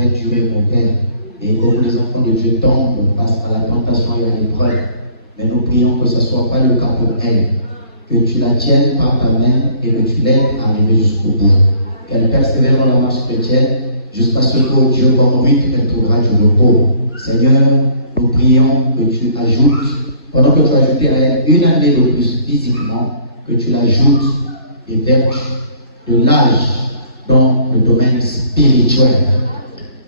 très durer, mon Père. Et beaucoup les enfants de Dieu tombent face à la tentation et à l'épreuve. Mais nous prions que ce ne soit pas le cas pour elle. Que tu la tiennes par ta main et que tu l'aides à arriver jusqu'au bout. Qu'elle persévère dans la marche chrétienne jusqu'à ce que Dieu, comme Ruth, elle trouvera du repos. Seigneur, nous prions que tu ajoutes, pendant que tu as ajouté à elle une année de plus physiquement, que tu l'ajoutes des vertus, de l'âge dans le domaine spirituel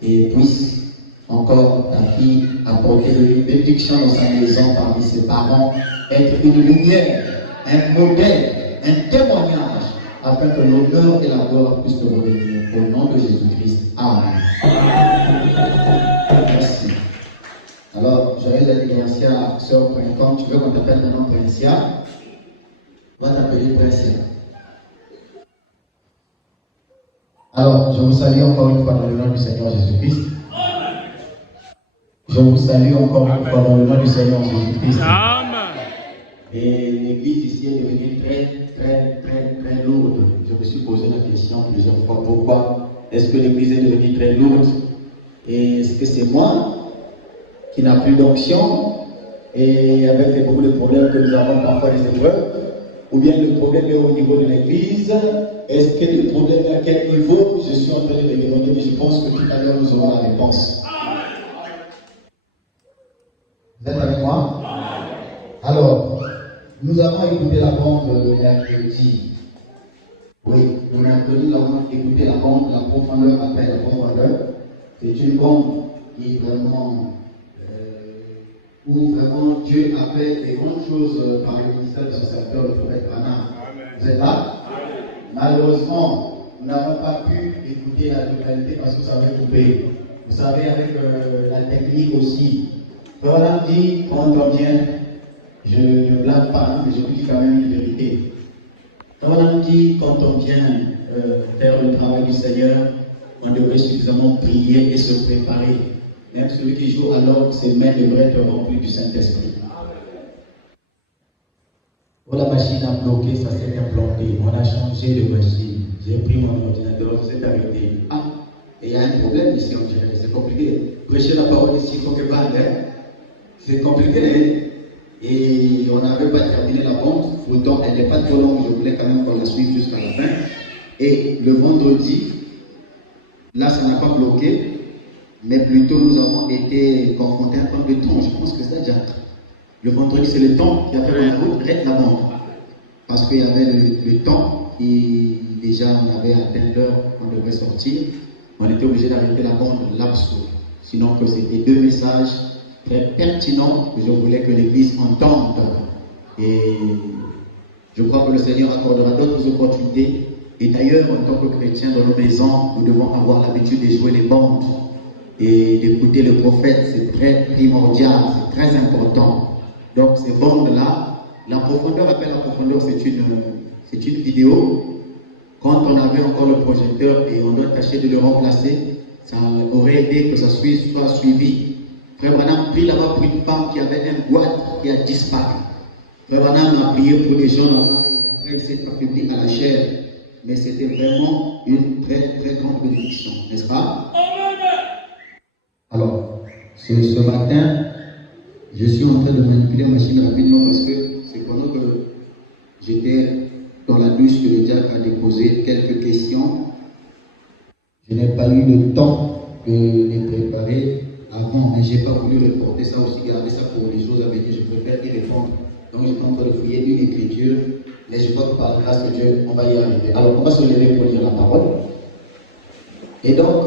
et puisse encore ta fille apporter de l'bénédiction dans sa maison parmi ses parents, être une lumière, un modèle, un témoignage, afin que l'honneur et la gloire puissent te revenir. Au nom de Jésus-Christ. Amen. Merci. Alors, joyeux anniversaire, sœur Princom. Tu veux qu'on t'appelle maintenant Princia? On va t'appeler Princia. Alors, je vous salue encore une fois dans le nom du Seigneur Jésus-Christ. Je vous salue encore une fois dans le nom du Seigneur Jésus-Christ. Et l'église ici est devenue très lourde. Je me suis posé la question plusieurs fois, pourquoi est-ce que l'église est devenue très lourde? Et est-ce que c'est moi qui n'a plus d'onction et avec beaucoup de problèmes que nous avons parfois des épreuves? Ou bien le problème est au niveau de l'église? Est-ce que le problème est à quel niveau? Je suis en train de me demander, mais je pense que tout à l'heure nous aurons la réponse. Vous êtes avec moi? Alors, nous avons écouté la bande mercredi. Oui, le mercredi, nous avons écouté la bande, la profondeur appelle la profondeur. C'est une bande qui vraiment, où vraiment Dieu a fait des grandes choses par le ministère de son serviteur, le prophète Branham. Vous êtes là? Malheureusement, nous n'avons pas pu écouter la totalité parce que ça avait coupé. Vous savez, avec la technique aussi. Branham dit, quand on vient, je ne blâme pas, mais je vous dis quand même une vérité. Branham dit, quand on vient faire le travail du Seigneur, on devrait suffisamment prier et se préparer. Même celui qui joue alors, ses mains devraient être remplies du Saint-Esprit. Oh, la machine a bloqué, ça s'est implanté. On a changé de machine. J'ai pris mon ordinateur, c'est arrêté. Ah, et il y a un problème ici, on dirait. C'est compliqué. Prêcher la parole ici, il faut que bande, hein? C'est compliqué, hein? Et on n'avait pas terminé la bande. Pourtant, elle n'est pas trop longue. Je voulais quand même qu'on la suive jusqu'à la fin. Et le vendredi, là, ça n'a pas bloqué. Mais plutôt, nous avons été confrontés à un problème de temps. Je pense que c'est déjà. Le vendredi, c'est le temps qui a fait la route, arrête la bande. Parce qu'il y avait le temps qui, déjà, on avait atteint l'heure qu'on devait sortir. On était obligé d'arrêter la bande l'absolu. Sinon, que c'était deux messages très pertinents que je voulais que l'Église entende. Et je crois que le Seigneur accordera d'autres opportunités. Et d'ailleurs, en tant que chrétiens dans nos maisons, nous devons avoir l'habitude de jouer les bandes et d'écouter le prophète. C'est très primordial, c'est très important. Donc ces bandes-là, la profondeur appelle la profondeur, c'est une vidéo. Quand on avait encore le projecteur et on doit tâcher de le remplacer, ça aurait aidé que ça soit suivi. Frère Branham prie là-bas pour une femme qui avait un boîte qui a disparu. Frère Branham a prié pour les gens là-bas et après il s'est affaibli à la chair. Mais c'était vraiment une très grande bénédiction, n'est-ce pas? Alors, ce matin, je suis en train de manipuler la machine rapidement parce que c'est pendant que j'étais dans la douche que le diacre a déposé quelques questions. Je n'ai pas eu le temps de les préparer avant, mais je n'ai pas voulu reporter ça aussi, garder ça pour les choses à venir. Je préfère y répondre. Donc j'étais en train de fouiller une écriture, mais je crois que par la grâce de Dieu, on va y arriver. Alors on va se lever pour lire la parole. Et donc,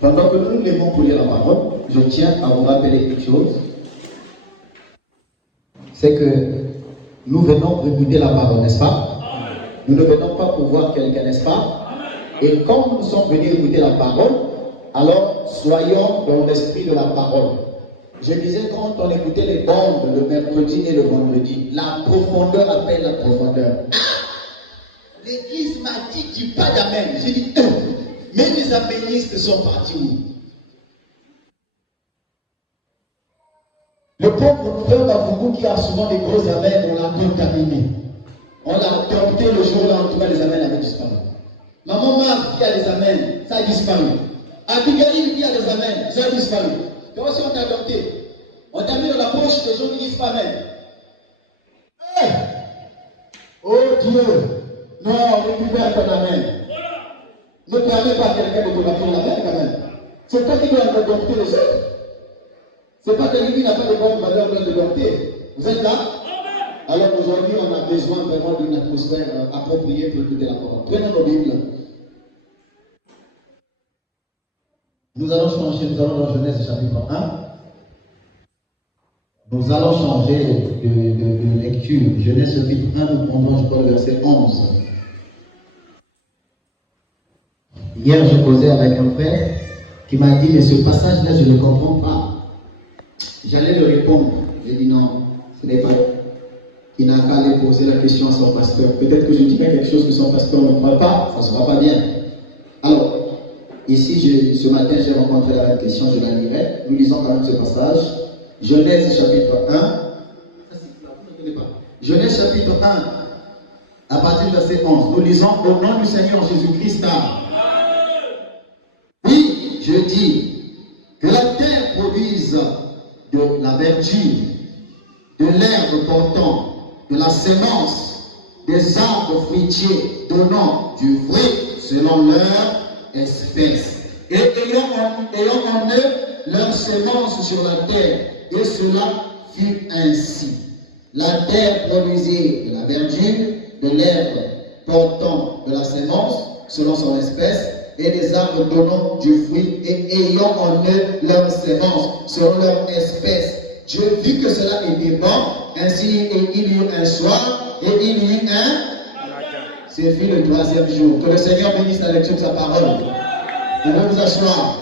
pendant que nous nous levons pour lire la parole, je tiens à vous rappeler quelque chose. C'est que nous venons pour écouter la parole, n'est-ce pas? Nous ne venons pas pour voir quelqu'un, n'est-ce pas? Et comme nous sommes venus écouter la parole, alors soyons dans l'esprit de la parole. Je disais, quand on écoutait les bandes le mercredi et le vendredi, la profondeur appelle la profondeur. L'église m'a dit, dis pas d'amen. J'ai dit, mais les aménistes sont partis où? Le pauvre frère Bafougou qui a souvent des gros amens, on l'a contaminé. On l'a dompté le jour-là, en tout cas les amens avaient disparu. Maman Marc qui a des amens, ça a disparu. Abigail qui a des amens, ils ont disparu. Donc si on t'a adopté, on t'a mis dans la poche des gens qui disent pas amen. Hey! Oh Dieu, non, récupère ton amen. Ne permets pas à quelqu'un de te battre l'amen quand même. C'est toi qui dois adopter les autres. C'est pas quelqu'un qui n'a pas de bonne valeur de l'adopter. Vous êtes là? Alors aujourd'hui, on a besoin vraiment d'une atmosphère appropriée pour écouter la parole. Prenons nos Bibles. Nous allons changer, nous allons dans Genèse chapitre 1. Nous allons changer de lecture. Genèse chapitre 1, nous prendrons, je crois, le verset 11. Hier, je causais avec un frère qui m'a dit, mais ce passage-là, je ne comprends pas. J'allais lui répondre. J'ai dit non, ce n'est pas. Il n'a qu'à aller poser la question à son pasteur. Peut-être que je dirai quelque chose que son pasteur ne croit pas, ça ne sera pas bien. Alors, ici, ce matin, j'ai rencontré la même question, je la lirai. Nous lisons quand même ce passage. Genèse chapitre 1. Genèse chapitre 1, à partir du verset 11. Nous lisons au nom du Seigneur Jésus-Christ. Oui, je dis que la terre produise de la verdure, de l'herbe portant, de la sémence, des arbres fruitiers donnant du fruit selon leur espèce. Et ayant en eux leur sémence sur la terre. Et cela fut ainsi. La terre produisait de la verdure, de l'herbe portant de la sémence selon son espèce, et des arbres donnant du fruit et ayant en eux leur sémence selon leur espèce. Dieu vit que cela était bon, ainsi il y eut un soir et il y eut un. C'est fini le troisième jour. Que le Seigneur bénisse la lecture de sa parole. Vous pouvez vous asseoir.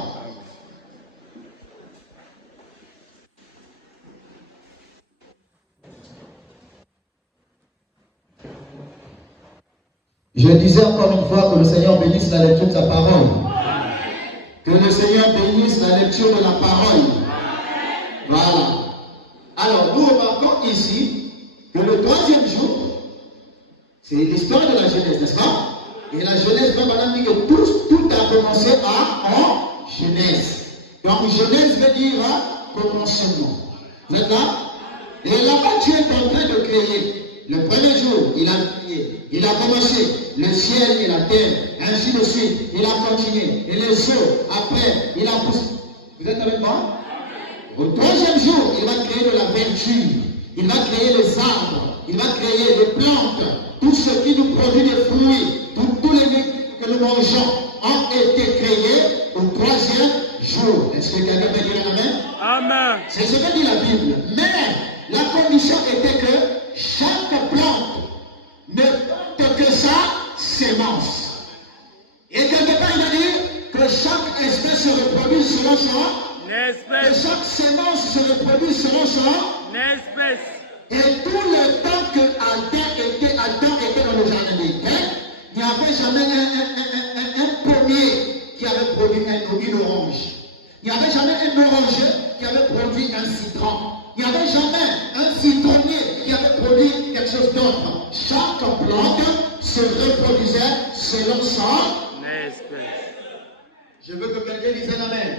Je disais encore une fois que le Seigneur bénisse la lecture de sa parole. Que le Seigneur bénisse la lecture de la parole. Voilà. Alors, nous remarquons ici que le troisième jour, c'est l'histoire de la Genèse, n'est-ce pas? Et la Genèse, madame dit que tout a commencé en Genèse. Donc, Genèse veut dire commencement. Vous êtes là? Et là-bas, Dieu est en train de créer. Le premier jour, il a créé. Il a commencé le ciel et la terre, ainsi de suite. Il a continué. Et les eaux, après, il a poussé. Vous êtes avec moi? Au troisième jour, il va créer de la verdure. Il va créer les arbres. Il va créer les plantes. Tout ce qui nous produit des fruits. Tous les légumes que nous mangeons ont été créés au troisième jour. Est-ce que quelqu'un peut dire amen? Amen. C'est ce que dit la Bible. Mais la condition était que chaque plante ne porte que sa sémence. Et quelque part, il a dit que chaque espèce se reproduit selon son espèce. Que chaque sémence se reproduit selon son espèce. Et tout le temps que Adam était dans le jardin d'Éden, il n'y avait jamais un pommier qui avait produit une orange. Il n'y avait jamais un oranger qui avait produit un citron. Il n'y avait jamais un citronnier qui avait produit quelque chose d'autre. Chaque plante se reproduisait selon son espèce. Je veux que quelqu'un dise un amen.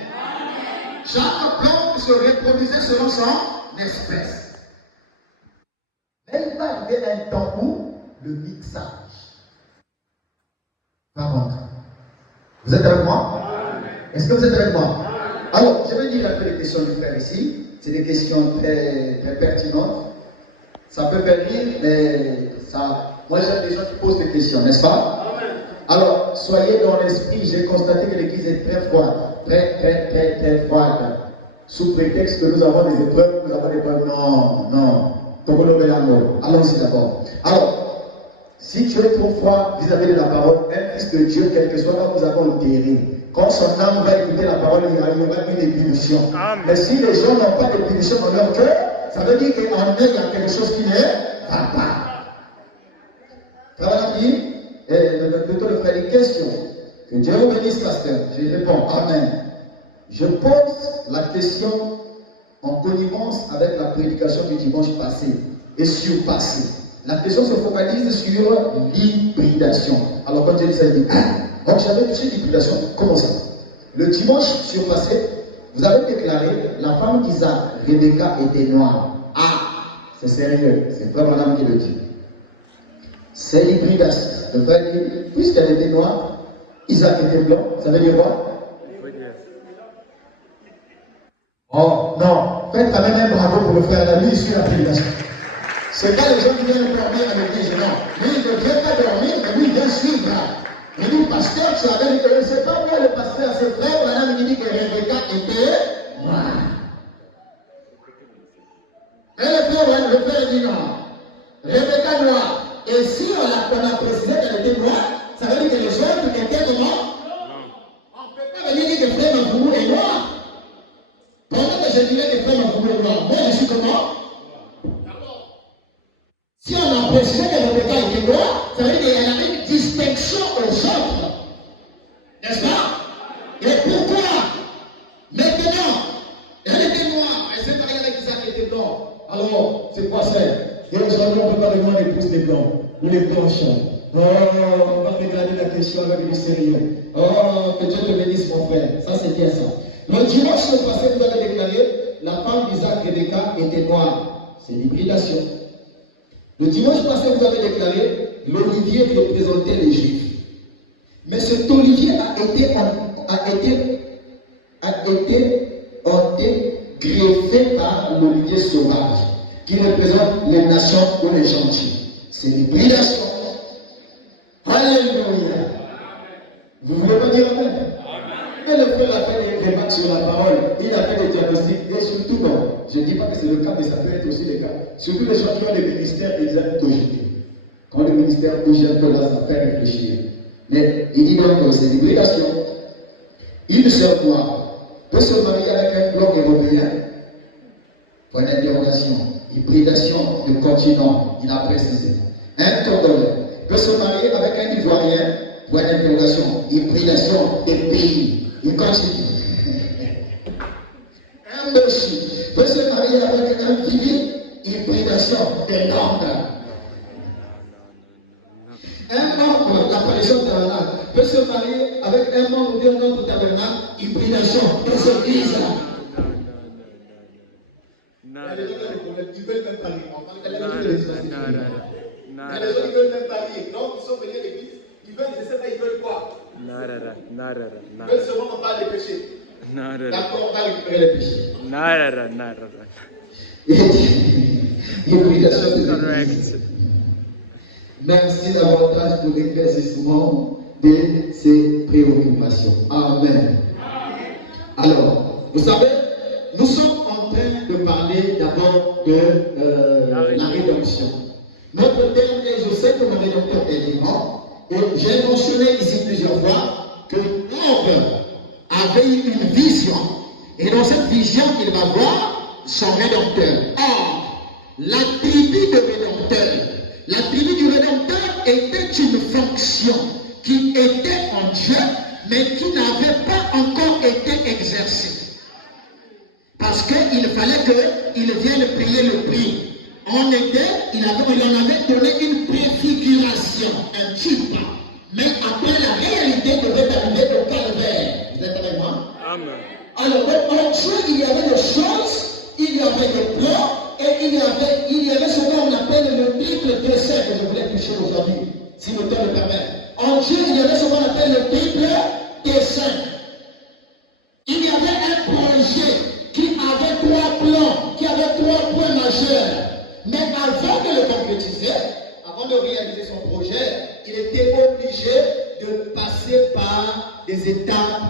Chaque plante se reproduisait selon son espèce. Mais il va arriver un temps où le mixage va rentrer. Vous êtes avec moi? Est-ce que vous êtes avec moi? Alors, je vais dire un peu les questions du frère ici. C'est des questions très, très pertinentes. Ça peut faire rire, mais ça. Moi, j'aime des gens qui posent des questions, n'est-ce pas? Alors, soyez dans l'esprit. J'ai constaté que l'église est très froide. Très froide. Sous prétexte que nous avons des épreuves, Non. Allons-y d'abord. Alors, si tu es trop froid vis-à-vis de la parole, un fils de Dieu, quel que soit là, nous avons enterré. Quand son âme va écouter la parole, il y aura une ébullition. Mais si les gens n'ont pas d'ébullition dans leur cœur, ça veut dire qu'en eux, il y a quelque chose qui n'est pas. Frère dit, le frère dit question. Que Dieu vous bénisse, pasteur. Je réponds, amen. Je pose la question en connivence avec la prédication du dimanche passé et surpassé. La question se focalise sur l'hybridation. Alors quand Dieu dit ça, il dit, donc j'avais touché l'hybridation, comment ça? Le dimanche surpassé, vous avez déclaré la femme d'Isaac, Rebecca, était noire. Ah, c'est sérieux, c'est vraiment l'âme qui le dit. C'est l'hybridation. Le frère dit, puisqu'elle était noire, Isaac était blanc, ça veut dire quoi? Oh non, faites quand même un bravo pour le frère, la lui sur la prédication. C'est pas les gens qui viennent dormir à l'église, non. Lui, il ne vient pas dormir, mais lui, il vient suivre. Il dit, pasteur, tu avais dit que je ne sais pas moi, le pasteur, ses frères, madame, il dit que Rebecca était noire. Et le frère dit non. Rebecca noire. Et si on a précisé qu'elle était noire, ça veut dire que les autres étaient comment? On ne peut pas venir dire que frère Mafoumou est noir. Pendant que je dirais que frère Mafoumou est noir, moi je suis comment? Si on a précisé que Rebecca était noire, ça veut dire qu'il y a une distinction aux autres. N'est-ce pas? Et pourquoi? Maintenant, elle était noire, elle s'est mariée avec Isaac qui était blanc. Alors, c'est quoi ça? Et aujourd'hui, on ne peut pas demander l'épouse des blancs ou les blanches. Oh, on va regarder la question avec du sérieux. Oh, que Dieu te bénisse, mon frère. Ça, c'est bien ça. Le dimanche passé, vous avez déclaré la femme d'Isaac, Rebecca, était noire. C'est l'hybridation. Le dimanche passé, vous avez déclaré l'olivier représentait les Juifs. Mais cet olivier a été greffé par l'olivier sauvage, qui représente les nations ou les gentils. C'est l'hybridation. Alléluia. Vous voulez pas dire amen? Et le frère a fait des remarques sur la parole, il a fait des diagnostics, et surtout, bon, je ne dis pas que c'est le cas, mais ça peut être aussi le cas. Surtout les gens qui ont des ministères exaltés. Quand le ministère bouge un peu là, ça fait réfléchir. Mais il dit donc que c'est l'hybridation. Une sœur noire peut se marier avec un blanc européen. Point d'interrogation. Hybridation de continent, il a précisé. Un Togolais peut se marier avec un Ivoirien. Point d'interrogation. Hybridation des pays. Il continue. Un monsieur peut se marier avec un civil. Hybridation des langues. Un membre de l'apparition tabernacle peut se marier avec un membre d'un autre tabernacle, hybridation des églises. Ils veulent même pas lire. Les gens qui veulent même pas lire. Donc ils sont venus à l'église, ils veulent quoi? Ils veulent seulement pas les péchés. D'accord, on va récupérer les péchés. Hybridation des églises. Merci davantage pour l'éclaircissement de ces préoccupations. Amen. Alors, vous savez, nous sommes en train de parler d'abord de la rédemption. Notre terme est, je sais que le rédempteur est vivant, et j'ai mentionné ici plusieurs fois que Job avait eu une vision, et dans cette vision, il va voir son rédempteur. Or, la tribu de rédempteur, la tribu du Rédempteur était une fonction qui était en Dieu, mais qui n'avait pas encore été exercée. Parce qu'il fallait qu'il vienne payer le prix. Il en avait donné une préfiguration, un type. Mais après, la réalité devait arriver au calvaire. Vous êtes avec moi? Amen. Alors, en Dieu, il y avait des choses, il y avait des plans, et il y avait ce qu'on appelle le triple dessein que je voulais toucher aujourd'hui, si le temps le permet. En Dieu, il y avait ce qu'on appelle le triple dessein. Il y avait un projet qui avait 3 plans, qui avait 3 points majeurs. Mais avant de le concrétiser, avant de réaliser son projet, il était obligé de passer par des étapes,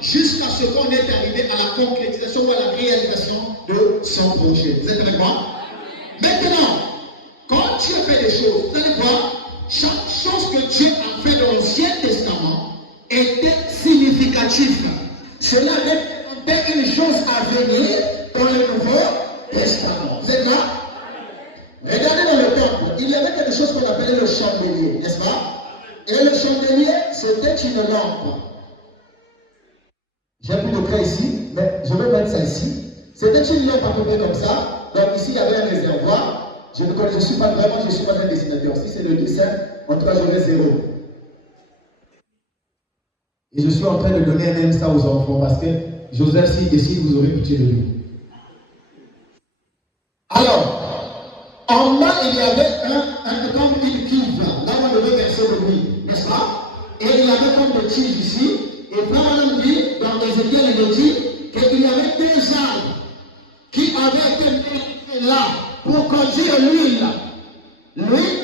jusqu'à ce qu'on est arrivé à la concrétisation ou à la réalisation de son projet. Vous êtes avec moi? Maintenant, quand Dieu fait des choses, vous allez voir, chaque chose que Dieu a fait dans l'Ancien Testament était significative. Cela représentait une chose à venir dans le Nouveau Testament. Vous êtes là? Regardez dans le temple, il y avait quelque chose qu'on appelait le chandelier, n'est-ce pas? Et le chandelier, c'était une lampe. J'ai plus de près ici, mais je vais mettre ça ici. C'était une lampe à peu près comme ça. Donc ici, il y avait un réservoir. Je ne suis pas un dessinateur. Si c'est le dessin, en tout cas, je mets 0. Et je suis en train de donner même ça aux enfants parce que Joseph, s'il décide, vous aurez pitié de lui. Alors, en bas, il y avait comme une cuve, là où on devait verser le riz, n'est-ce pas? Et il y avait comme des tiges ici. Et Frère dit, dans Ézéchiel, il dit qu'il y avait deux arbres qui avaient été mis là pour conduire l'huile. L'huile,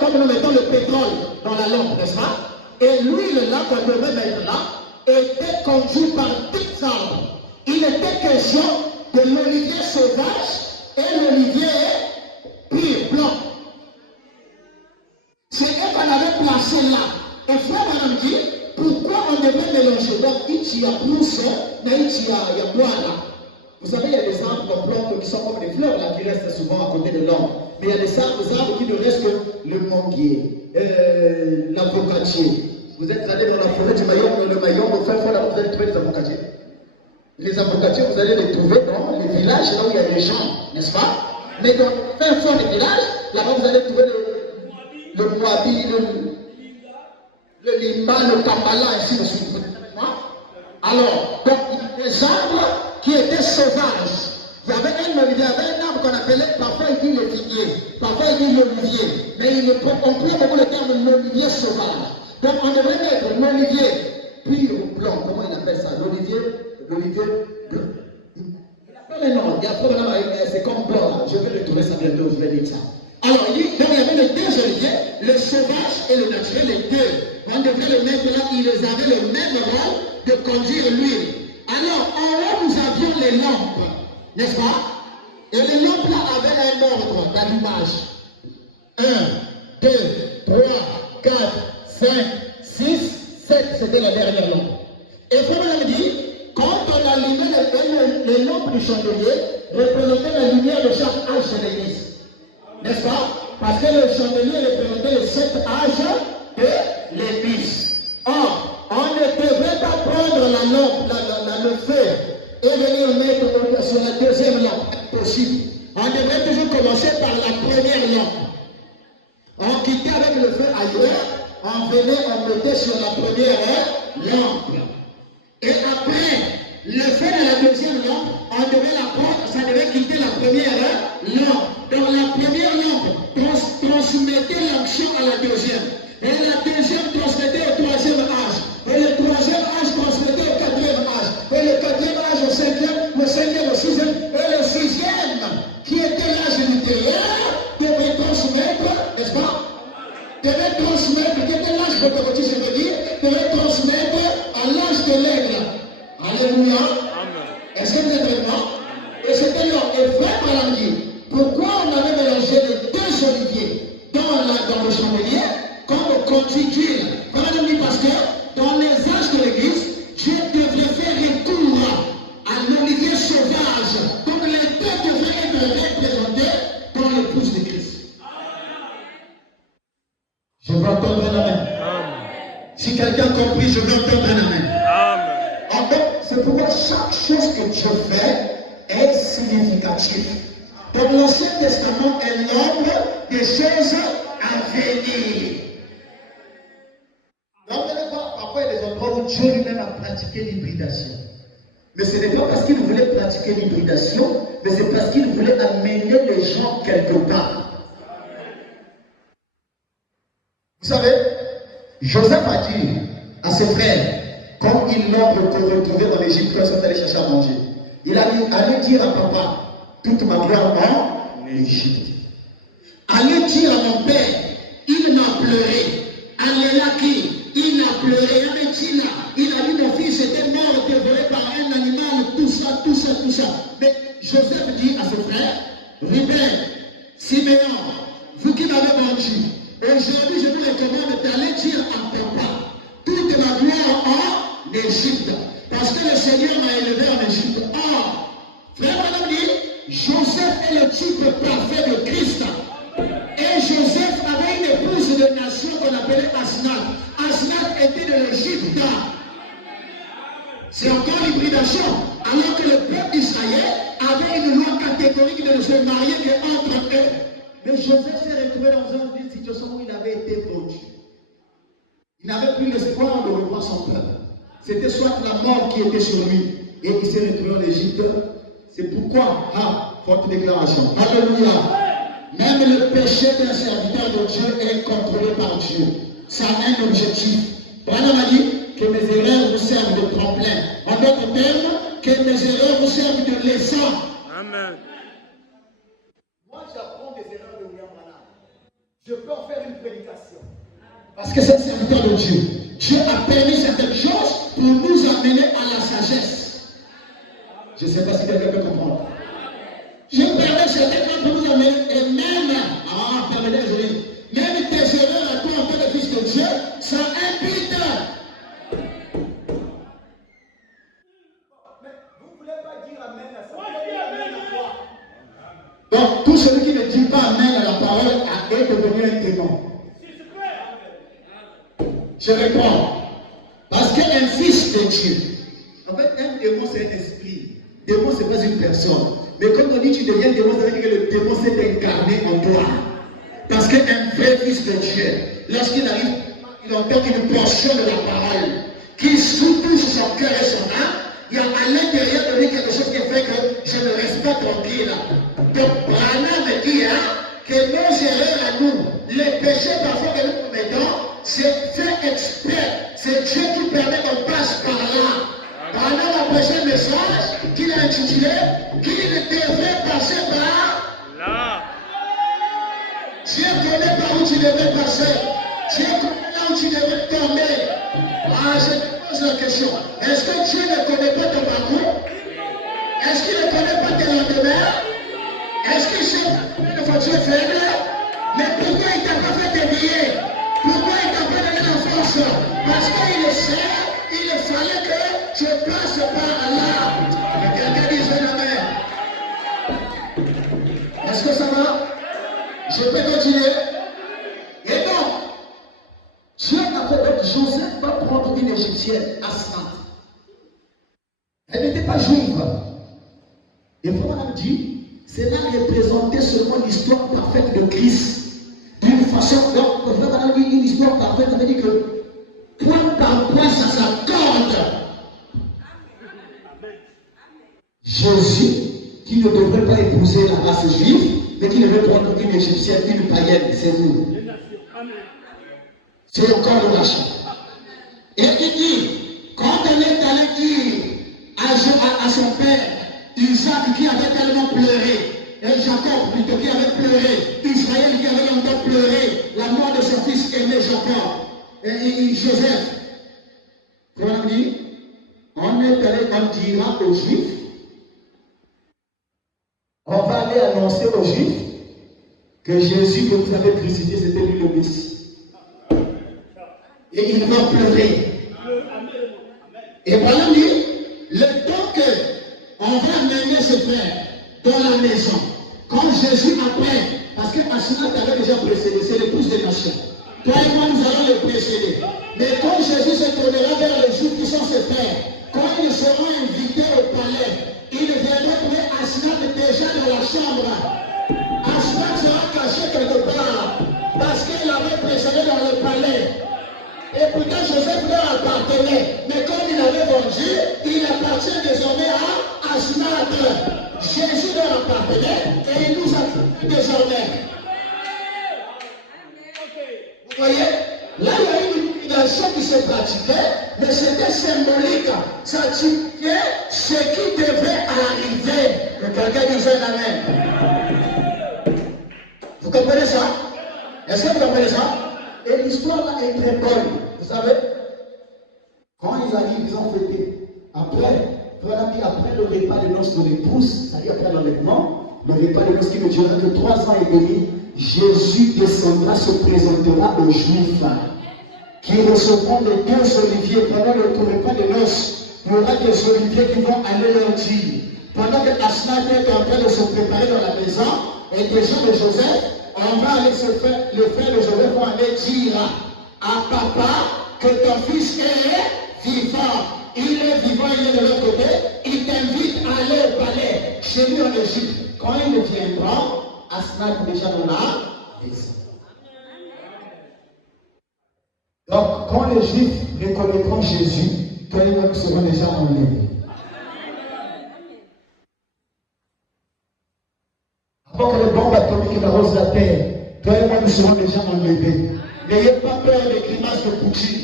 comme nous mettons le pétrole dans la lampe, n'est-ce pas? Et l'huile là qu'on devait mettre là était conduite par deux arbres. Il était question de l'olivier sauvage et l'olivier pur, blanc. C'est eux qu'on avait placé là. Et Frère Madame dit, pourquoi on devait mélanger? Donc, il y a plus, mais il y a bois là. Vous savez, il y a des arbres qu'on plante qui sont comme des fleurs là, qui restent souvent à côté de l'ombre. Mais il y a des arbres qui ne restent que le manguier, l'avocatier. Vous êtes allé dans la forêt du Mayombe, le Mayombe, au fin fond là, vous allez trouver des avocatiers. Les avocatiers, vous allez les trouver dans les villages là où il y a des gens, n'est-ce pas? Mais dans le fin fond des villages, là-bas vous allez trouver le Moabi, le Limba, le Kambala, ainsi de suite. Alors, donc, il y a des arbres qui étaient sauvages. Il y avait un arbre qu'on appelait, parfois il dit le figuier, parfois il dit l'olivier, mais on prend beaucoup le terme l'olivier sauvage. Donc on devrait mettre l'olivier pur ou blanc, comment il appelle ça? L'olivier blanc. Il appelle un nom, c'est comme blanc là, je vais retrouver ça bientôt, je vais dire ça. Alors il dit, donc il y avait les deux oliviers, le sauvage et le naturel, les deux. On devrait le mettre là, ils avaient le même rôle de conduire l'huile. Alors, en haut, nous avions les lampes, n'est-ce pas? Et les lampes là avaient un ordre d'allumage. 1, 2, 3, 4, 5, 6, 7, c'était la dernière lampe. Et comme on dit, quand on allumait les lampes du chandelier, représentait la lumière de chaque âge de l'église. N'est-ce pas? Parce que le chandelier représentait les 7 âges de l'église. Or, on ne devrait pas prendre la lampe, le feu, et venir mettre sur la deuxième lampe. Impossible. On devrait toujours commencer par la première lampe. On quittait avec le feu ailleurs, on venait, on mettait sur la première lampe. Et après, le feu de la deuxième lampe, on devait la prendre, ça devait quitter la première lampe. Donc la première lampe transmettait l'action à la deuxième. Et la deuxième transmettait au troisième âge. Et le troisième âge transmettait au quatrième âge. Et le quatrième âge au cinquième, le cinquième au sixième. Et le sixième, qui était l'âge ultérieur, devait transmettre, n'est-ce pas? Devait transmettre, qui était l'âge prototype, je veux dire, devait transmettre à l'âge de l'aigle. Alléluia. Est-ce que vous êtes avec moi? Et c'était là. Et Frère Branham dit, pourquoi on avait mélangé les deux oliviers dans le chandelier comme conduit. Branham dit parce que dans les âges de l'église, Dieu devrait faire recours à l'olivier sauvage. Donc les deux devraient être représentés dans l'épouse de Christ. Je veux entendre un amen. Si quelqu'un a compris, je veux entendre un amen. En fait, c'est pourquoi chaque chose que Dieu fait est significative. Donc l'Ancien Testament est l'ombre des choses à venir. Donc, parfois, il y a des endroits où Dieu lui-même a pratiqué l'hybridation. Mais ce n'est pas parce qu'il voulait pratiquer l'hybridation, mais c'est parce qu'il voulait amener les gens quelque part. Vous savez, Joseph a dit à ses frères, quand ils l'ont retrouvé en Égypte, quand ils sont allés chercher à manger, il a dit, allez dire à papa, toute ma gloire en Égypte. Allez dire à mon père, il m'a pleuré. Allez il a pleuré. Il a dit, mon fils était mort, dévoré par un animal, tout ça. Mais Joseph dit à ses frères, Ruben, Siméon, vous qui m'avez vendu, aujourd'hui je vous recommande d'aller dire à papa toute ma gloire en Égypte. Parce que le Seigneur m'a élevé en Égypte. Or, frère Madame dit, Joseph est le type parfait de Christ. Et Joseph avait une épouse de nation qu'on appelait Asnath. Asnath était de l'Égypte. C'est encore l'hybridation. Alors que le peuple d'Israël avait une loi catégorique de ne se marier qu'entre eux. Mais Joseph s'est retrouvé dans une situation où il avait été vendu. Il n'avait plus l'espoir de revoir son peuple. c'était soit la mort qui était sur lui. Et il s'est retrouvé en Égypte. C'est pourquoi, forte déclaration. Alléluia. Même le péché d'un serviteur de Dieu est contrôlé par Dieu. Ça a un objectif. Branham a dit que mes erreurs vous servent de tremplin. En d'autres termes, que mes erreurs vous servent de leçon. Amen. Moi, j'apprends des erreurs de William Branham. Je peux en faire une prédication. Parce que c'est un serviteur de Dieu. Dieu a permis certaines choses pour nous amener à la sagesse. Je ne sais pas si quelqu'un peut comprendre. Dieu permet certaines choses pour nous amener, et même, permettez-moi, même tes erreurs à toi en tant que fils de Dieu, ça impute. Mais vous ne voulez pas dire amen à ça? Amen à quoi? Donc, tout celui qui ne dit pas amen à la parole est devenu un démon. Je réponds. Parce qu'un fils de Dieu, en fait, un démon, c'est un esprit. Démon, ce n'est pas une personne. Mais comme on dit, tu deviens démon, ça veut dire que le démon s'est incarné en toi. Parce qu'un vrai fils de Dieu, lorsqu'il arrive, il entend une portion de la parole qui touche son cœur et son âme. Il y a à l'intérieur de lui quelque chose qui fait que je ne reste pas tranquille. Donc, Branham me dit que nos erreurs à nous, les péchés parfois que nous commettons, c'est fait exprès. C'est Dieu qui permet qu'on passe par là. Branham a prêché un message qu'il a intitulé qu'il devrait passer par là. Dieu connaît par où tu devrais passer. Dieu connaît là où tu devrais tomber. Je te pose la question. Est-ce que Dieu ne connaît pas ton parcours? Est-ce qu'il ne connaît pas tes lendemains? Est-ce qu'il sait que tu es faible? Mais pourquoi il t'a pas fait dévier? Pourquoi il t'a pas donné la force? Parce qu'il le sait, il fallait que tu passes par là. Quelqu'un dit amen. Est-ce que ça va? Je peux continuer? Et donc, Dieu a fait que Joseph va prendre une Égyptienne, Asnath. Elle n'était pas juive. Et Branham dit, cela représentait seulement l'histoire parfaite de Christ. D'une façon, donc, Branham dit une histoire parfaite, ça veut dire que point par point, ça s'accorde. Jésus, qui ne devrait pas épouser la race juive, mais qui devrait prendre une égyptienne, une païenne, c'est nous. C'est encore le rachat. Et il dit, quand elle est allée dire à son père, Isaac qui avait tellement pleuré, et Jacob plutôt qui avait pleuré, Israël qui avait longtemps pleuré, la mort de son fils aimé Jacob, et Joseph, comment on dit, on est allé, on dira aux Juifs, on va aller annoncer aux Juifs que Jésus que vous avez crucifié, c'était lui le Messie. Et il va pleurer. Et voilà, dit, le temps qu'on va mener ce frère dans la maison, quand Jésus après, parce que Asnath avait déjà précédé, c'est l'épouse des nations. Toi et moi, nous allons le précéder. Mais quand Jésus se tournera vers les Juifs qui sont ses frères, quand ils seront invités au palais, il viendra trouver Asnath déjà dans la chambre. Asnath sera caché quelque part, parce qu'il avait précédé dans le palais. Et pourtant Joseph leur appartenait. Mais comme il avait vendu, il appartient désormais à Asnath. Jésus leur appartenait et il nous appartient désormais. Vous voyez? Là, il y a une humiliation qui se pratiquait, mais c'était symbolique. Ça signifiait ce qui devait arriver. Que quelqu'un dise un amen. Vous comprenez ça? Est-ce que vous comprenez ça? Et l'histoire là est très bonne. Vous savez, quand ils arrivent, ils ont fêté. Après le repas de noces de l'épouse, c'est-à-dire après l'enlèvement, le repas de noces qui ne durera que 3 ans et demi, Jésus descendra, se présentera aux Juifs qui recevront les 2 oliviers pendant le repas de noces. Il y aura des oliviers qui vont aller leur dire. Pendant que Asnath est en train de se préparer dans la maison, et des gens de Joseph, on va aller le frère de Joseph vont aller dire à papa que ton fils est vivant. Il est vivant, il est de l'autre côté. Il t'invite à aller au palais, chez lui en Égypte. Quand il viendra, Asnath déjà dans la maison. Donc, quand les Juifs reconnaîtront Jésus, toi et moi nous serons déjà enlevés. Avant que les bombes atomiques n'arrosent la terre, toi et moi nous serons déjà enlevés. N'ayez pas peur des grimaces de Poutine.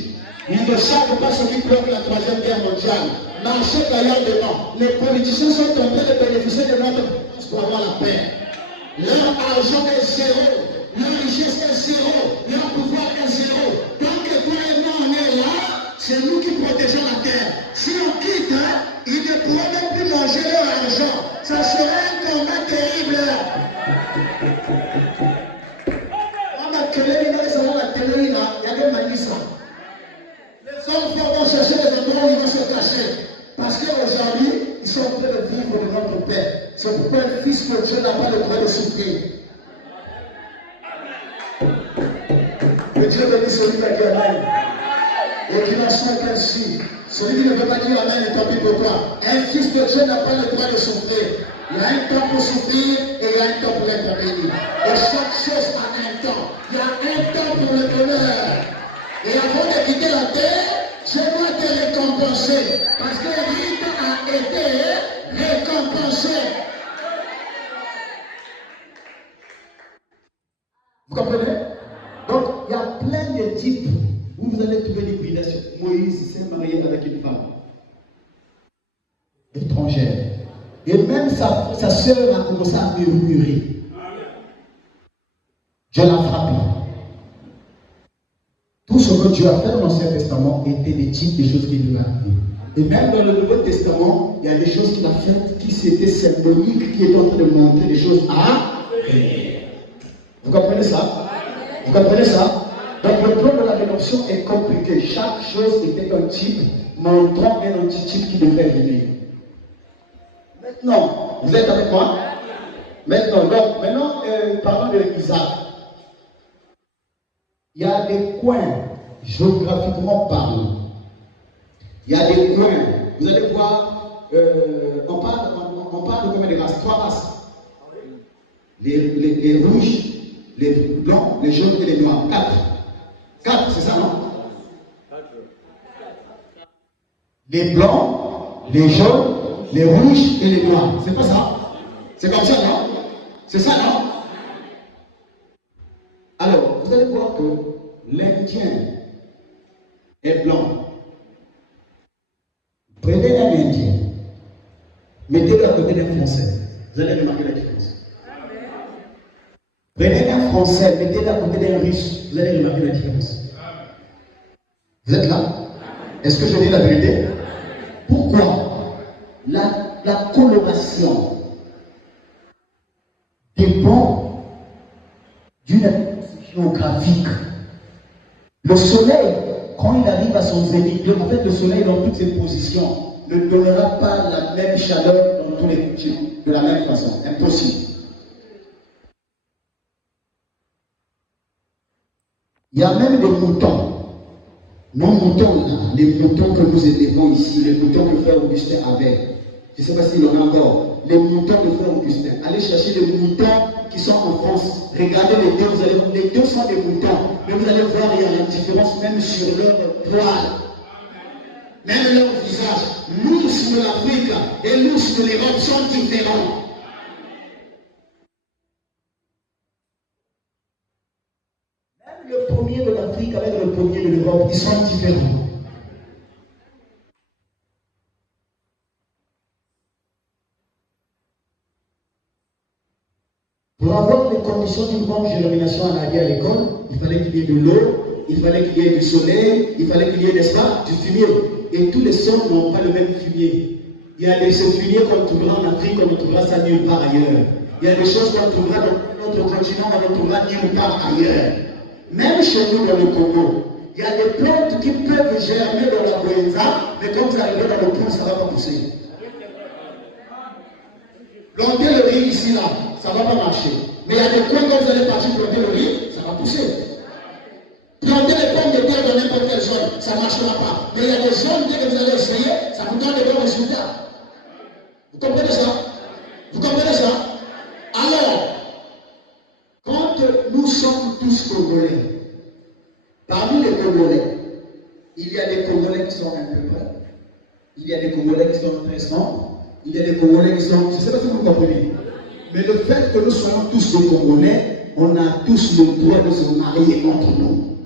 Ils ne savent pas ce qui bloque la troisième guerre mondiale. Marchez d'ailleurs devant. Les politiciens sont en train de bénéficier de notre puissance pour avoir la paix. Leur argent est zéro. Leur richesse est zéro. Leur pouvoir est zéro. Tant que toi et moi on est là, c'est nous qui protégeons la terre. Si on quitte, ils ne pourront même plus manger leur argent. Ça serait un combat terrible. On a télé, la télé, il y a des manissants. Les hommes forts vont chercher des endroits où ils vont se cacher. Parce qu'aujourd'hui, ils sont en train de vivre de notre paix. C'est pourquoi le Fils de Dieu n'a pas le droit de souffrir. Que Dieu bénisse celui qui a dit Amen. Et qu'il en soit ainsi. Celui qui ne veut pas dire Amen est tant pis pour toi. Un fils de Dieu n'a pas le droit de souffrir. Il y a un temps pour souffrir et il y a un temps pour être béni. Et chaque chose a un temps. Il y a un temps pour le bonheur. Et avant de quitter la terre, je dois te récompenser. Parce que le rite a été récompensé. Vous comprenez? Donc, il y a plein de types où vous allez trouver l'hybridation. Moïse s'est marié avec une femme étrangère. Et même sa sœur a commencé à murmurer. Dieu l'a frappé. Tout ce que Dieu a fait dans l'Ancien Testament était des types de choses qui lui arrivaient. Et même dans le Nouveau Testament, il y a des choses qu'il a faites qui étaient symboliques, qui étaient en train de montrer des choses à venir. Vous comprenez ça? Vous comprenez ça? Donc le plan de la rédemption est compliqué. Chaque chose était un type montrant un antitype qui devait venir. Maintenant, vous êtes avec moi? Maintenant, parlons de Isaac. Il y a des coins, géographiquement parlant. Il y a des coins. Vous allez voir, on parle de combien de races? 3 races. Les rouges, les blancs, les jaunes et les noirs. 4. 4, c'est ça, non? Les blancs, les jaunes, les rouges et les noirs. C'est pas ça? C'est comme ça, non? C'est ça, non? Alors, vous allez voir que l'Indien est blanc. Prenez un Indien, mettez-le à côté d'un Français. Vous allez remarquer la différence. Prenez un Français, mettez-le à côté d'un Russe. Vous allez remarquer la différence. Vous êtes là? Est-ce que je dis la vérité? Pourquoi? La coloration dépend d'une géographique. Le soleil, quand il arrive à son zénith, en fait le soleil dans toutes ses positions ne donnera pas la même chaleur dans tous les types, de la même façon. Impossible. Il y a même des moutons. Nos moutons là, les moutons que nous élevons ici, les moutons que Frère Augustin avait. Je ne sais pas s'il en a encore. Les moutons de Frère Augustin. Allez chercher les moutons qui sont en France. Regardez les deux, les deux sont des moutons. Mais vous allez voir, il y a une différence même sur leur poil. Même leur visage. L'ours de l'Afrique et l'ours de l'Europe sont différents. Même le premier de l'Afrique avec le premier de l'Europe, ils sont différents. Pour avoir les conditions d'une bonne germination à la vie à l'école, il fallait qu'il y ait de l'eau, il fallait qu'il y ait du soleil, il fallait qu'il y ait, n'est-ce pas, du fumier. Et tous les sols n'ont pas le même fumier. Il y a des fumiers qu'on trouvera en Afrique, on ne trouvera ça nulle part ailleurs. Il y a des choses qu'on trouvera dans notre continent, on ne trouvera nulle part ailleurs. Même chez nous dans le Congo, il y a des plantes qui peuvent germer dans la Boenza, mais quand vous arrivez dans le pont, ça ne va pas pousser. Planter le riz ici, là, ça ne va pas marcher. Mais il y a des coins quand vous allez partir planter le riz, ça va pousser. Planter les pommes de terre dans n'importe quelle zone, ça ne marchera pas. Mais il y a des zones, dès que vous allez essayer, ça vous donne de bons résultats. Vous comprenez ça? Vous comprenez ça? Alors, quand nous sommes tous Congolais, parmi les Congolais, il y a des Congolais qui sont un peu près, Il y a des Congolais qui sont très sombres. Il y a des Congolais qui sont... Je ne sais pas si vous comprenez. Mais le fait que nous soyons tous des Congolais, on a tous le droit de se marier entre nous.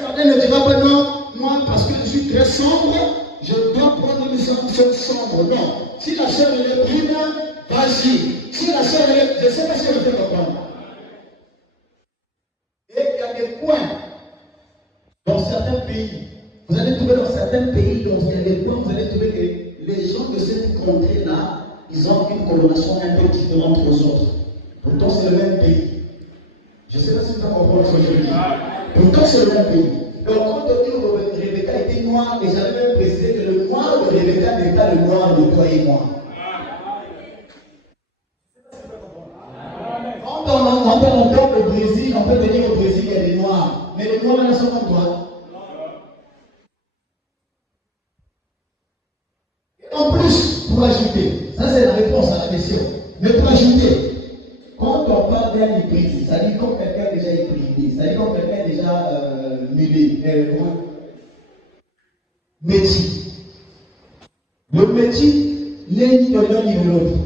Certains ne diront pas non, moi parce que je suis très sombre, je dois prendre une sanction sombre. Non. Si la sœur est brune, vas-y. Si la sœur est... Je ne sais pas si elle fait comprendre. Et il y a des coins dans certains pays. Vous allez trouver dans certains pays, dans il y a des coins, vous allez trouver que les gens de cette contrée-là, ils ont une coloration un peu différente aux autres. Pourtant, c'est le même pays. Je ne sais pas si vous comprenez ce que je veux dire. Pourtant, c'est le même pays. Donc, quand on dit que Rebecca était noire, et j'avais même précisé que le noir de Rebecca n'est pas le noir de toi et moi. Quand on peut au Brésil, on peut venir au Brésil, il y a des noirs. Mais les noirs, là, sont comme toi. En plus, pour ajouter, ça c'est la réponse à la question, mais pour ajouter, quand on parle d'un hybride, ça dit comme quelqu'un déjà hybridé, ça dit comme quelqu'un déjà métis. Le métis n'est ni de l'un ni de l'autre.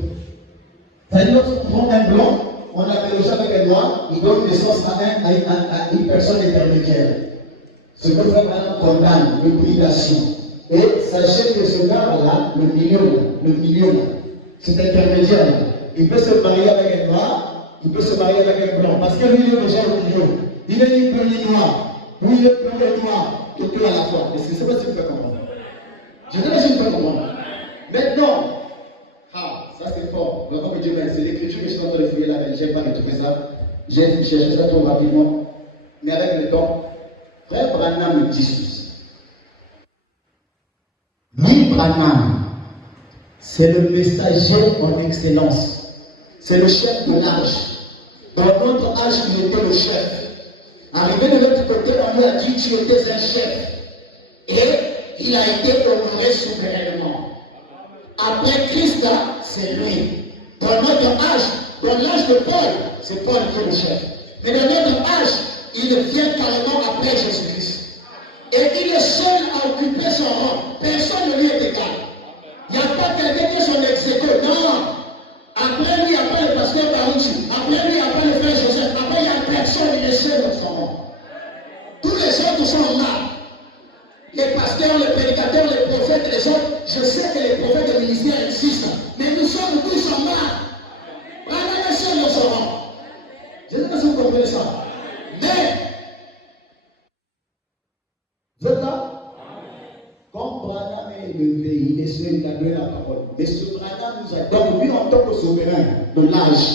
Ça dit lorsqu'on prend un blanc, on a mélangé avec un noir, il donne naissance à une personne intermédiaire. Ce que fait madame condamne, l'hybridation. Et sachez que ce gars-là, le milieu là, cet intermédiaire là, il peut se marier avec un noir, il peut se marier avec un blanc, parce que lui, il est déjà au milieu. Il est ni blanc ni noir, ou il est blanc et noir, et tout à la fois. Est-ce que c'est pas si vous faites comprendre? Je ne sais pas si vous faites comprendre. Maintenant, ça c'est fort. Vraiment que Dieu merci. C'est l'écriture que je suis en train de fouiller là, mais je n'ai pas retrouvé ça. J'ai cherché ça trop rapidement. Mais avec le temps, frère Branham me dit ceci. Louis Branham, c'est le messager en excellence. C'est le chef de l'âge. Dans notre âge, il était le chef. Arrivé de l'autre côté, on lui a dit tu étais un chef. Et il a été honoré souverainement. Après Christ, c'est lui. Dans notre âge, dans l'âge de Paul, c'est Paul qui est le chef. Mais dans notre âge, il vient carrément après Jésus-Christ. Et il est seul à occuper son rang. Personne ne lui est égal. Il n'y a pas quelqu'un qui est son ex-écho. Non. Après lui, après le pasteur Barouchi. Après lui, après le frère Joseph. Après, il n'y a personne, il est seul dans son rang. Tous les autres sont là. Les pasteurs, les prédicateurs, les prophètes, les autres. Je sais que les prophètes et les ministères existent. Mais nous sommes tous en bas. Vraiment seul dans son rang. Je ne sais pas si vous comprenez ça. Mais, vous êtes là? Quand Branham est levé, il est seul, il a donné la parole. Mais ce Branham nous a donné, lui en tant que souverain de l'âge,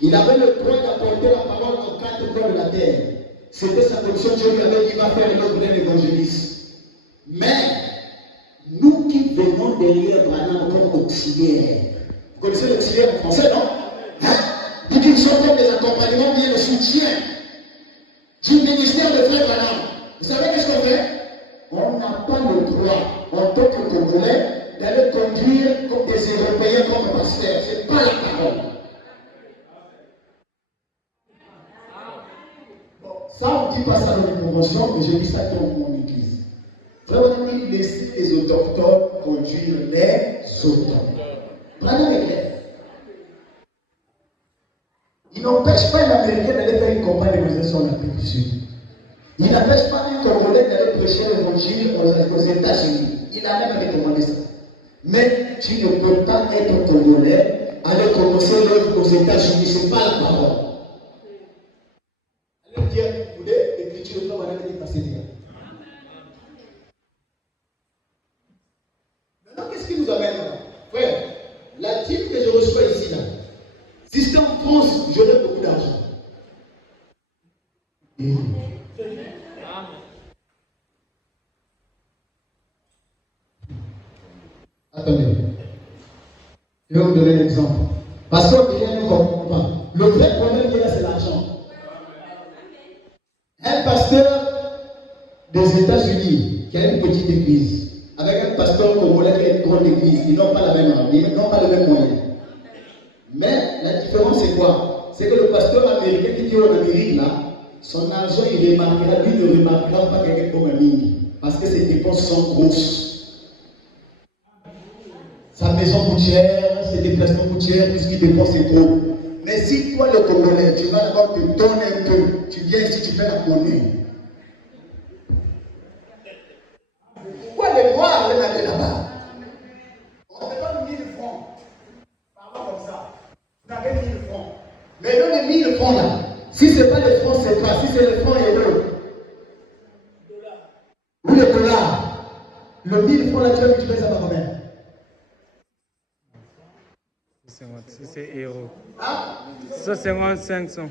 il avait le droit d'apporter la parole aux quatre coins de la terre. C'était sa fonction, Dieu lui avait dit, il va faire l'œuvre d'un évangéliste. Mais, nous qui venons derrière Branham comme auxiliaires, vous connaissez l'auxiliaire en français, non? Nous qui sommes comme des accompagnements, bien le soutien du ministère de Frère Branham. Vous savez qu'est-ce qu'on fait? On n'a pas le droit, en tant que Congolais, d'aller conduire comme des Européens comme pasteurs. Ce n'est pas la parole. Bon, ça, on ne dit pas ça dans les promotions, mais je dis ça dans mon église. Vraiment, il laisse les autochtones conduire les autochtones. Branham est clair. Il n'empêche pas l'Américain d'aller faire une campagne d'évangélisation en Afrique du Sud. Il n'empêche pas un Congolais d'aller prêcher l'évangile aux États-Unis. Il a même recommandé ça. Mais tu ne peux pas être Congolais, aller commencer l'œuvre aux États-Unis. Ce n'est pas la parole. Allez dire, vous voulez, l'écriture de Madame dit passer bien. Maintenant, qu'est-ce qui nous amène là? Frère, la dîme que je reçois ici, là, si c'était en France, j'aurais beaucoup d'argent. Attendez. Je vais vous donner un exemple. Parce que quelqu'un ne comprend pas. Le vrai problème qu'il y a, c'est l'argent. Un pasteur des États-Unis qui a une petite église, avec un pasteur congolais qui a une grande église, ils n'ont pas la même arme, ils n'ont pas le même moyen. Mais la différence, c'est quoi? C'est que le pasteur américain qui est en Amérique, là, son argent, il remarquera, lui ne remarquera pas quelqu'un comme un mini. Parce que ses dépenses sont grosses. Sa maison coûte cher, ses déplacements coûtent cher, tout ce qu'il dépense c'est gros. Mais si toi, le Congolais, tu vas d'abord te donner un peu, tu viens ici, tu fais la monnaie. Pourquoi les Noirs veulent aller là-bas? On te donne 1000 francs. Parlons comme ça. Vous avez 1000 francs. Mais dans les 1000 francs là, si ce n'est pas les francs, c'est pas. Si c'est les francs euros. Ou les dollars. Le 1000 francs là, tu vas multiplier ça par combien? Si c'est euros. Hein? 150, 500.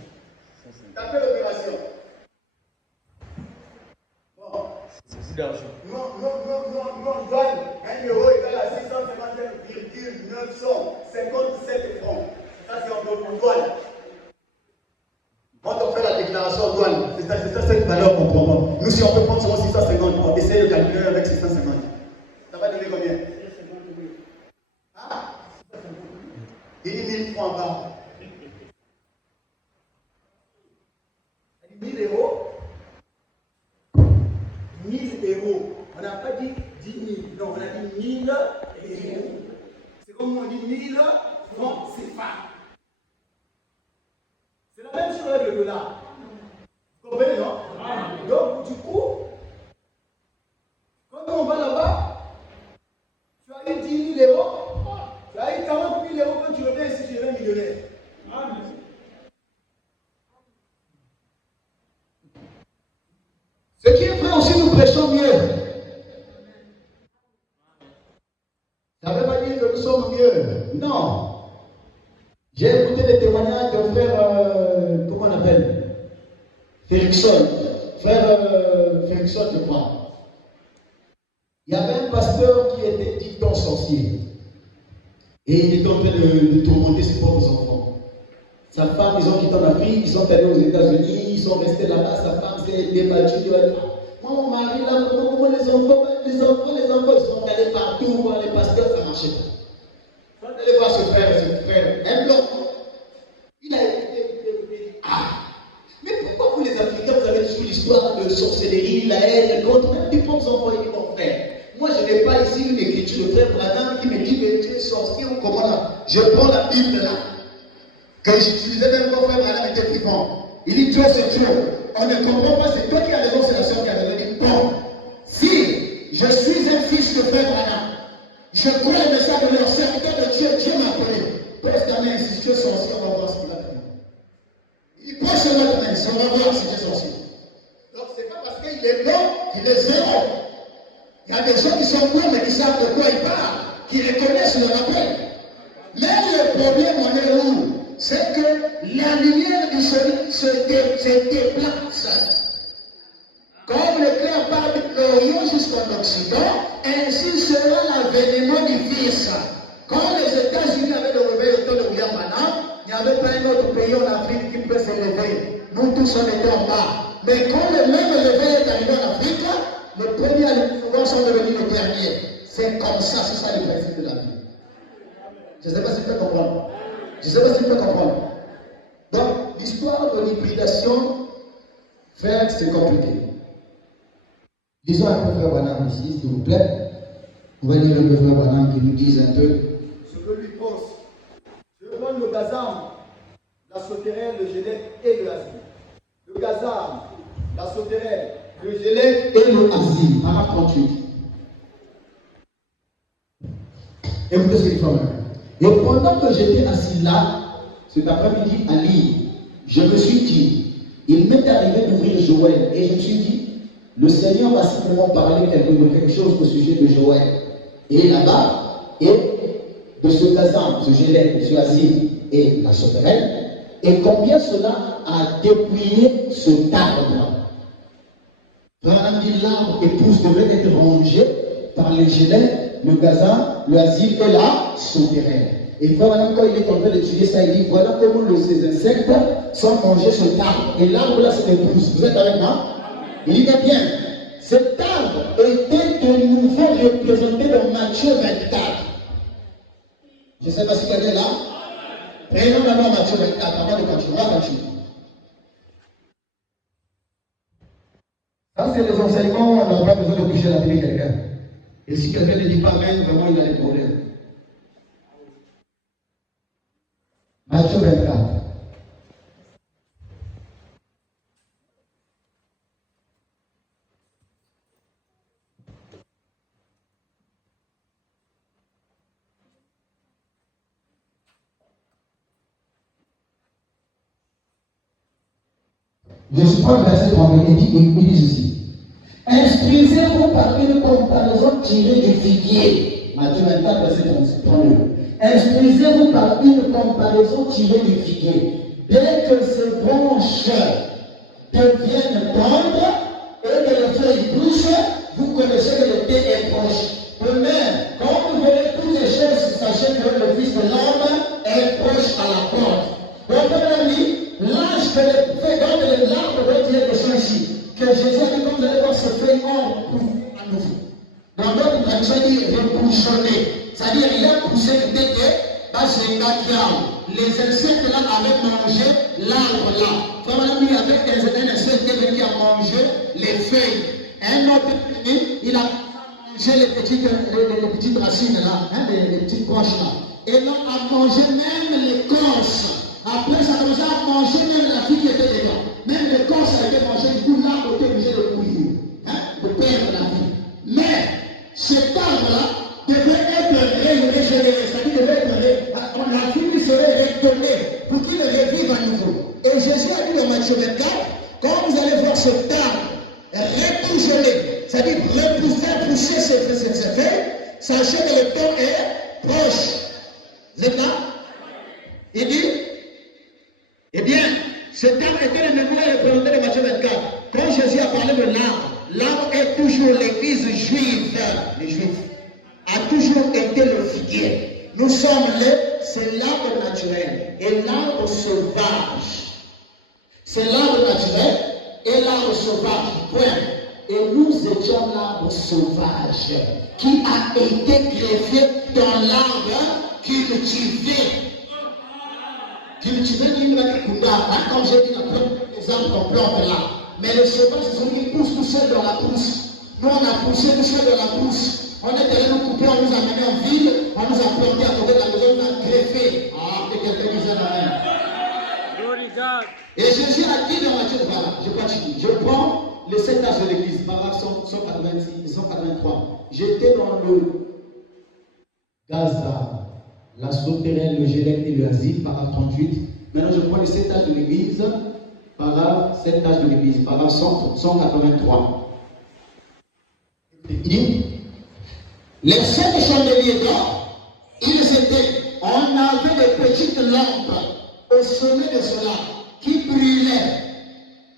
T'as fait l'opération. Bon. C'est beaucoup d'argent. Non, douane. 1 euro égale à 651,957 francs. Ça, c'est en douane. Quand on fait la déclaration en douane, c'est ça cette valeur qu'on prend. Nous, si on peut prendre seulement 650, on essaie de calculer avec 650. Ça va donner combien? Ah? Il dit 1000 francs en bas. 1000 euros. 1000 euros. On n'a pas dit 10 000. Non, on a dit 1000 euros. C'est comme on dit 1000 francs CFA. C'est la même chose avec le dollar. Vous comprenez, non? Donc, du coup, quand on va là-bas, tu as eu 10 000 euros, tu as eu 40 000 euros, quand tu reviens ici, tu deviens millionnaire. Ce qui est vrai aussi, nous prêchons mieux. Ça ne veut pas dire que nous sommes mieux. Non. J'ai écouté les témoignages de frère, comment on appelle? Félixon. Frère Félixon, je crois. Il y avait un pasteur qui était dicton sorcier. Et il était en train de tourmenter ses propres enfants. Sa femme, ils ont quitté en Afrique, ils sont allés aux États-Unis, ils sont restés là-bas, sa femme s'est débattue. Moi, mon mari, là, comment les enfants, ils sont allés partout voir les pasteurs, ça ne marchait pas. Quand vous allez voir ce frère, un blanc, il a écouté, mais pourquoi vous les Africains, vous avez toujours l'histoire de sorcellerie, la haine, contre même des propres enfants, il dit mon frère. Moi, je n'ai pas ici une écriture de frère Branham qui me dit que tu es sorcier ou comment là. Je prends la Bible là, que j'utilisais même quand frère Branham était vivant. Il dit Dieu c'est Dieu. On ne comprend pas, c'est toi qui as raison, c'est la soeur qui a raison. Il dit bon, si je suis un fils de frère Branham, je crois le message de leur serviteur de Dieu, Dieu m'a appelé. Pose ta main si tu es sorcier, on va voir ce qu'il va te dire. Il dit pose sur notre main, si on va voir si tu es sorcier. Donc c'est pas parce qu'il est blanc qu'il est zéro. Il y a des gens qui sont blancs mais qui savent de quoi ils parlent, qui reconnaissent le rappel. Mais le problème en est où? C'est que la lumière du soleil se déplace. Comme l'éclair part de l'Orient jusqu'en Occident, ainsi sera l'avènement du Fils. Quand les États-Unis avaient le réveil autour de William Branham, il n'y avait pas un autre pays en Afrique qui peut s'élever. Nous tous on était en bas. Mais quand le même réveil est arrivé en Afrique, le premier à le pouvoir sont devenus le dernier. C'est comme ça, c'est ça le principe de la vie. Je ne sais pas si tu peux comprendre. Je ne sais pas si tu peux comprendre. Donc, l'histoire de l'hybridation, frère, c'est compliqué. Disons un peu frère Branham ici, s'il vous plaît. On va lire le frère Branham qui nous dise un peu ce que lui pense. Je prends le gazam, la sauterelle, le gelec et le asile. Le gazam, la sauterelle, le gelec et le asile. Paragraphe 38. Écoutez ce qu'il faut. Et pendant que j'étais assis là, cet après-midi à lire, je me suis dit, il m'est arrivé d'ouvrir Joël et je me suis dit, le Seigneur va simplement parler quelque chose au sujet de Joël. Et là-bas, et de ce gazan, ce gelec, ce asile et la sauterelle, et combien cela a dépouillé ce arbre. Branham dit l'arbre épouse devait être rongé par les gelets, le gazan, le asile et la sauterelle. Et voilà quand il est en train d'étudier ça, il dit voilà comment ces insectes sont mangés sur l'arbre. Et l'arbre là c'est l'épouse. Vous êtes avec moi? Il dit bien, cet arbre était de nouveau représenté dans Matthieu 24. Je ne sais pas si vous êtes là. Prenons d'abord Matthieu 24 avant de continuer. On va continuer. Parce que les enseignements, on n'a pas besoin de toucher la télé quelqu'un. Et si quelqu'un ne dit pas Amen, vraiment il a des problèmes. Matthieu 24. Je suis pas le verset 31, il dit ceci. Instruisez-vous par une comparaison tirée du figuier. Matthieu 24, verset 32. Instruisez-vous par une comparaison tirée du figuier. Dès que ces branches deviennent tendres et que les feuilles poussent, vous connaissez que le thé est proche. De même, quand vous verrez toutes les choses, sachez que le Fils de l'homme est proche à la porte. Donc, mon ami, l'âge que les feuilles, donc l'arbre dont il est question ici, que Jésus a dit, comme vous allez voir ces feuilles or à nouveau. Dans d'autres traditions, il dit repoussonner. C'est-à-dire, il a poussé le thé, c'est les insectes là avaient mangé l'arbre là. Comme on a mis avec un insecte qui a mangé les feuilles. Un autre, il a mangé les petites racines là, hein, les petites branches là. Et l'on a mangé même l'écorce. Après, ça a commencé à manger même la fille qui était dedans. Même l'écorce a été mangée, du coup l'arbre était obligé de mourir, hein, de perdre la vie. Mais cet arbre-là devait être régénéré, c'est-à-dire devait être la vie serait retournée pour qu'il revive à nouveau. Et Jésus a dit dans Matthieu 24, quand vous allez voir cet arbre repoussonné, c'est-à-dire repousser ses feuilles, sachez que le temps est proche. Vous êtes là? Il dit, eh bien, cet arbre était le mémoire représenté de Matthieu 24. Quand Jésus a parlé de l'arbre est toujours l'église juive, les juifs, a toujours été le figuier. Nous sommes c'est l'arbre naturel et l'arbre sauvage. C'est l'arbre naturel et l'arbre sauvage. Point. Et nous étions l'arbre sauvage qui a été greffé dans l'arbre cultivé. Cultivé comme j'ai dit, les arbres qu'on plante là. Mais les sauvages, ce sont qui poussent tout seuls dans la brousse. Nous, on a poussé tout seul dans la brousse. On est allé nous couper, on nous a amené en ville, on nous a planté à côté de la maison, on nous a greffé. Ah, que quelqu'un nous a amené. Et Jésus a dit dans Matthieu, voilà, je continue. Je prends le 7 âges de l'église, paragraphe 183. J'étais dans le Gaza, la souterraine, le Gélène et le Asile, paragraphe 38. Maintenant, je prends le 7 âges de l'église, paragraphe 7 âges de l'église, paragraphe 183. Il dit, les 7 chandeliers d'or, on avait des petites lampes au sommet de cela qui brûlaient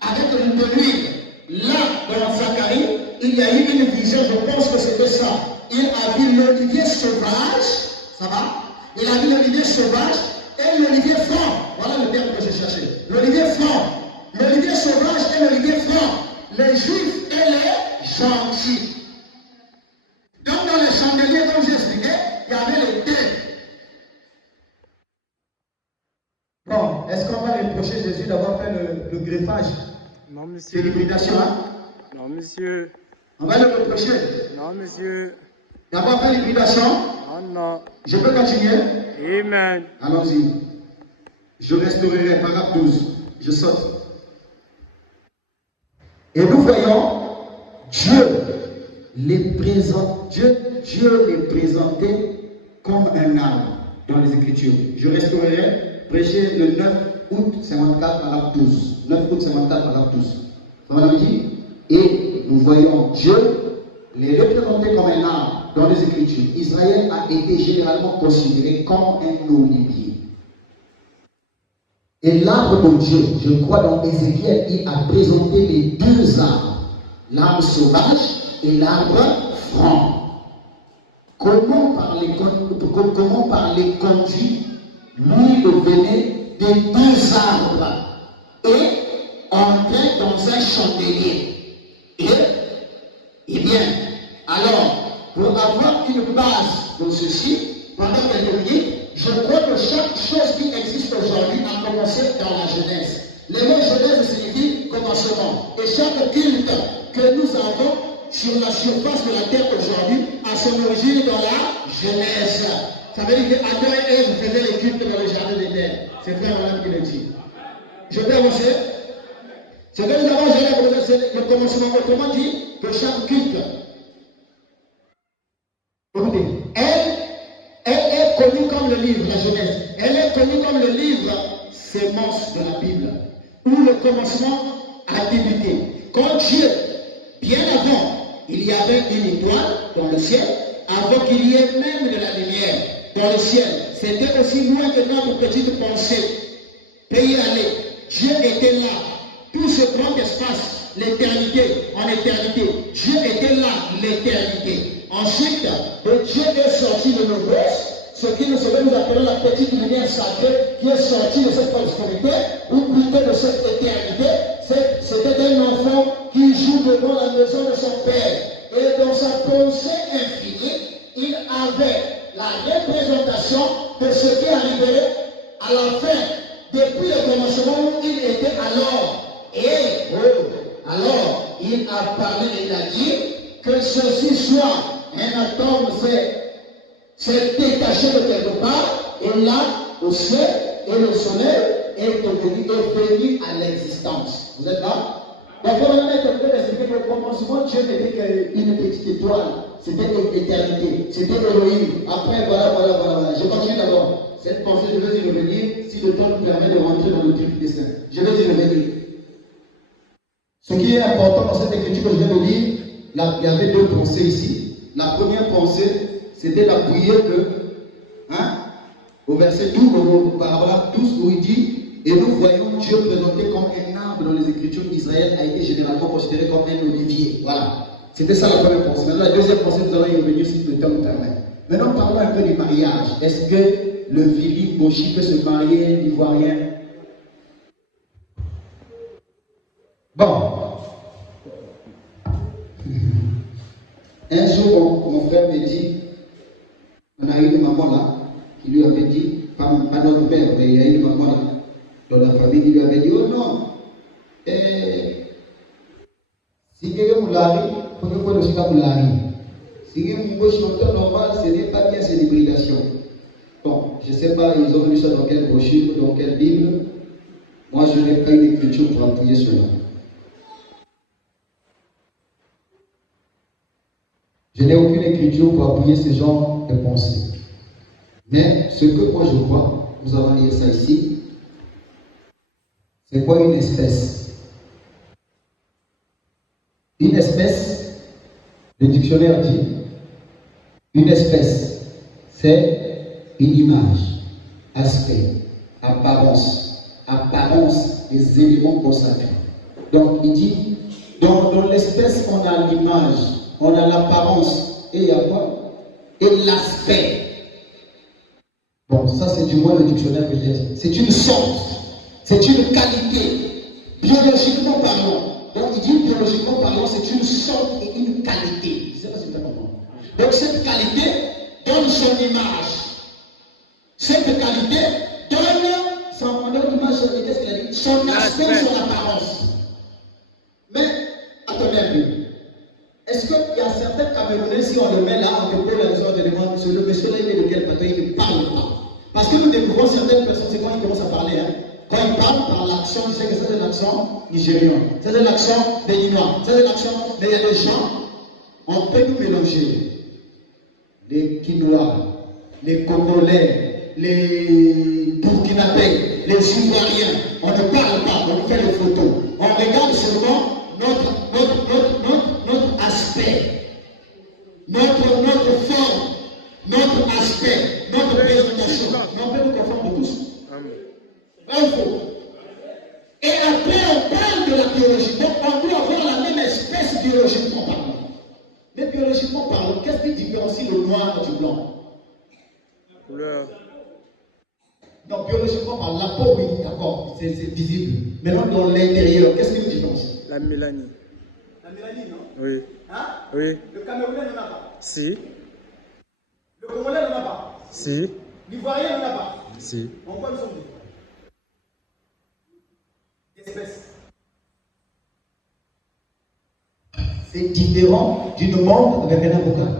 avec de l'huile. Là, dans Zacharie, il y a eu une vision, je pense que c'était ça. Il a vu l'olivier sauvage, ça va? Il a vu l'olivier sauvage et l'olivier franc. Voilà le terme que je cherchais. L'olivier franc. L'olivier sauvage et l'olivier franc. Les juifs et les gentils. Donc dans les chandeliers, comme j'ai expliqué, il y avait les deux. Bon, est-ce qu'on va reprocher Jésus d'avoir fait le greffage? Non, monsieur. C'est l'hybridation, hein? Non, monsieur. On va le reprocher. Non, monsieur. D'avoir fait l'hybridation? Non, non. Je peux continuer? Amen. Allons-y. Je restaurerai, paragraphe 12. Je saute. Et nous voyons Dieu les présentait comme un arbre dans les Écritures. Je restaurerai, prêcher le 9 août 54, paragraphe 12. 9 août 54, paragraphe 12. Ça va dit? Et nous voyons Dieu les représenter comme un arbre dans les Écritures. Israël a été généralement considéré comme un olivier. Et l'arbre de Dieu, je crois dans Ézéchiel, il a présenté les deux arbres, l'arbre sauvage et l'arbre franc. Comment par les conduits, lui venait des deux arbres et entrait dans un chandelier. Et bien, alors, pour avoir une base de ceci, pendant quelques minutes, je crois que chaque chose qui existe aujourd'hui a commencé dans la Genèse. Le mot Genèse signifie commencement. Et chaque culte que nous avons sur la surface de la terre aujourd'hui a son origine dans la Genèse. Ça veut dire qu'Adam et Ève faisaient les cultes dans le jardin d'Éden. C'est frère Madame qui le dit. Je vais avancer. Ce que nous avons jamais, c'est le commencement. Autrement dit, que chaque culte, écoutez, elle est connue comme le livre, la Genèse. Elle est connue comme le livre sémence de la Bible, où le commencement a débuté. Quand Dieu, bien avant, il y avait une étoile dans le ciel, avant qu'il y ait même de la lumière dans le ciel. C'était aussi loin que notre petite pensée peut y aller. Dieu était là. Tout ce grand espace, l'éternité, en éternité. Dieu était là, l'éternité. Ensuite, Dieu est sorti de nos gosses, ce qui nous appelons la petite lumière sacrée, qui est sortie de cette obscurité, ou plutôt de cette éternité. C'était un enfant qui joue devant la maison de son père. Et dans sa pensée infinie, il avait la représentation de ce qui arriverait à la fin, depuis le commencement où il était alors. Et alors, il a parlé et il a dit que ceci soit un atome s'est détaché de quelque part, et là, au ciel, et le soleil est venu à l'existence. Vous êtes là? Donc, quand on a expliqué que le commencement, Dieu n'était qu'une petite étoile. C'était l'éternité. C'était Elohim. Après, voilà. Je continue d'abord. Cette pensée, je vais y revenir si le temps nous permet de rentrer dans le truc des saints. Je vais y revenir. Ce qui est important dans cette écriture que je viens de lire, là, il y avait deux pensées ici. La première pensée, c'était d'appuyer que, au verset 12, au paragraphe 12, où il dit, et nous voyons Dieu présenté comme un arbre dans les Écritures d'Israël a été généralement considéré comme un olivier. Voilà. C'était ça la première pensée. Maintenant, la deuxième pensée, nous allons y revenir si le temps nous permet. Maintenant, parlons un peu du mariage. Est-ce que le Vili Boshi peut se marier, l'Ivoirien? Bon. Un jour, mon frère me dit, on a une maman là, qui lui avait dit, pas notre père, mais il y a une maman là, dans la famille, qui lui avait dit, oh non, si quelqu'un vous l'arrive, il faut que vous le l'arrive. Si quelqu'un vous chanteur normal, ce n'est pas bien, c'est l'hybridation. Bon, je ne sais pas, ils ont lu ça dans quelle brochure, dans quelle Bible. Moi, je n'ai pas une écriture pour appuyer cela. Je n'ai aucune écriture pour appuyer ce genre de pensée. Mais ce que moi je crois, nous allons lire ça ici, c'est quoi une espèce? Une espèce, le dictionnaire dit, une espèce, c'est une image, aspect, apparence des éléments consacrés. Donc il dit, dans l'espèce, on a l'image, on a l'apparence, et il y a quoi? Et l'aspect. Bon, ça c'est du moins le dictionnaire que j'ai. C'est une sorte, c'est une qualité, biologiquement parlant. Donc il dit biologiquement parlant, c'est une sorte et une qualité. Je ne sais pas si vous avez compris. Donc cette qualité donne son image. Cette qualité donne son image, qu'est-ce qu'il a dit? Son aspect, son apparence. Mais, attendez un peu. Est-ce qu'il y a certains Camerounais, si on le met là, on te pose la question, on te demande, monsieur le monsieur là, il est de quel patron, il ne parle pas. Parce que nous découvrons certaines personnes, c'est quand ils commencent à parler. Quand ils parlent par l'accent, tu sais que c'est un accent nigérian, c'est un accent béninois, c'est un accent, mais il y a des gens, on peut nous mélanger. Les Quinois, les Congolais, les Burkinabés, les Ivoiriens, on ne parle pas, on fait des photos. On regarde seulement notre aspect, notre forme, notre aspect, notre présentation. Mais on peut nous confondre tous. Et après, on parle de la biologie. Donc, on doit avoir la même espèce biologiquement parlant. Mais biologiquement parlant, qu'est-ce qui différencie le noir du blanc? Couleur. Donc, biologiquement parlant, la peau, oui, d'accord, c'est visible. Maintenant, dans l'intérieur, qu'est-ce qui nous différencie? La mélanie. La mélanie, non? Oui. Hein? Oui. Le Camerounais n'en a pas. Si. Le Congolais n'en a pas. Si. L'Ivoirien n'en a pas. Si. En quoi nous sommes des espèces? c'est différent d'une montre avec un avocat.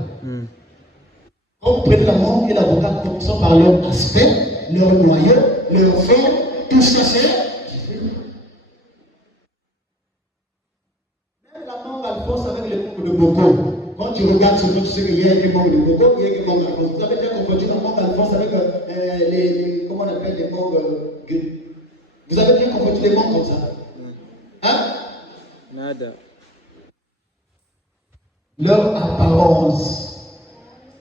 Quand vous prenez la montre et l'avocat, commençons par leur aspect, leur noyau, leur forme, tout ça c'est différent. Même la montre Alphonse avec les membres de Boko. Quand tu regardes ce que tu sais qu'il y a des membres de Boko, il y a des membres d'Alphonse. Vous avez déjà confondu la montre Alphonse avec comment on appelle les membres vous avez bien confondu les membres comme ça. Hein? Nada. Leur apparence,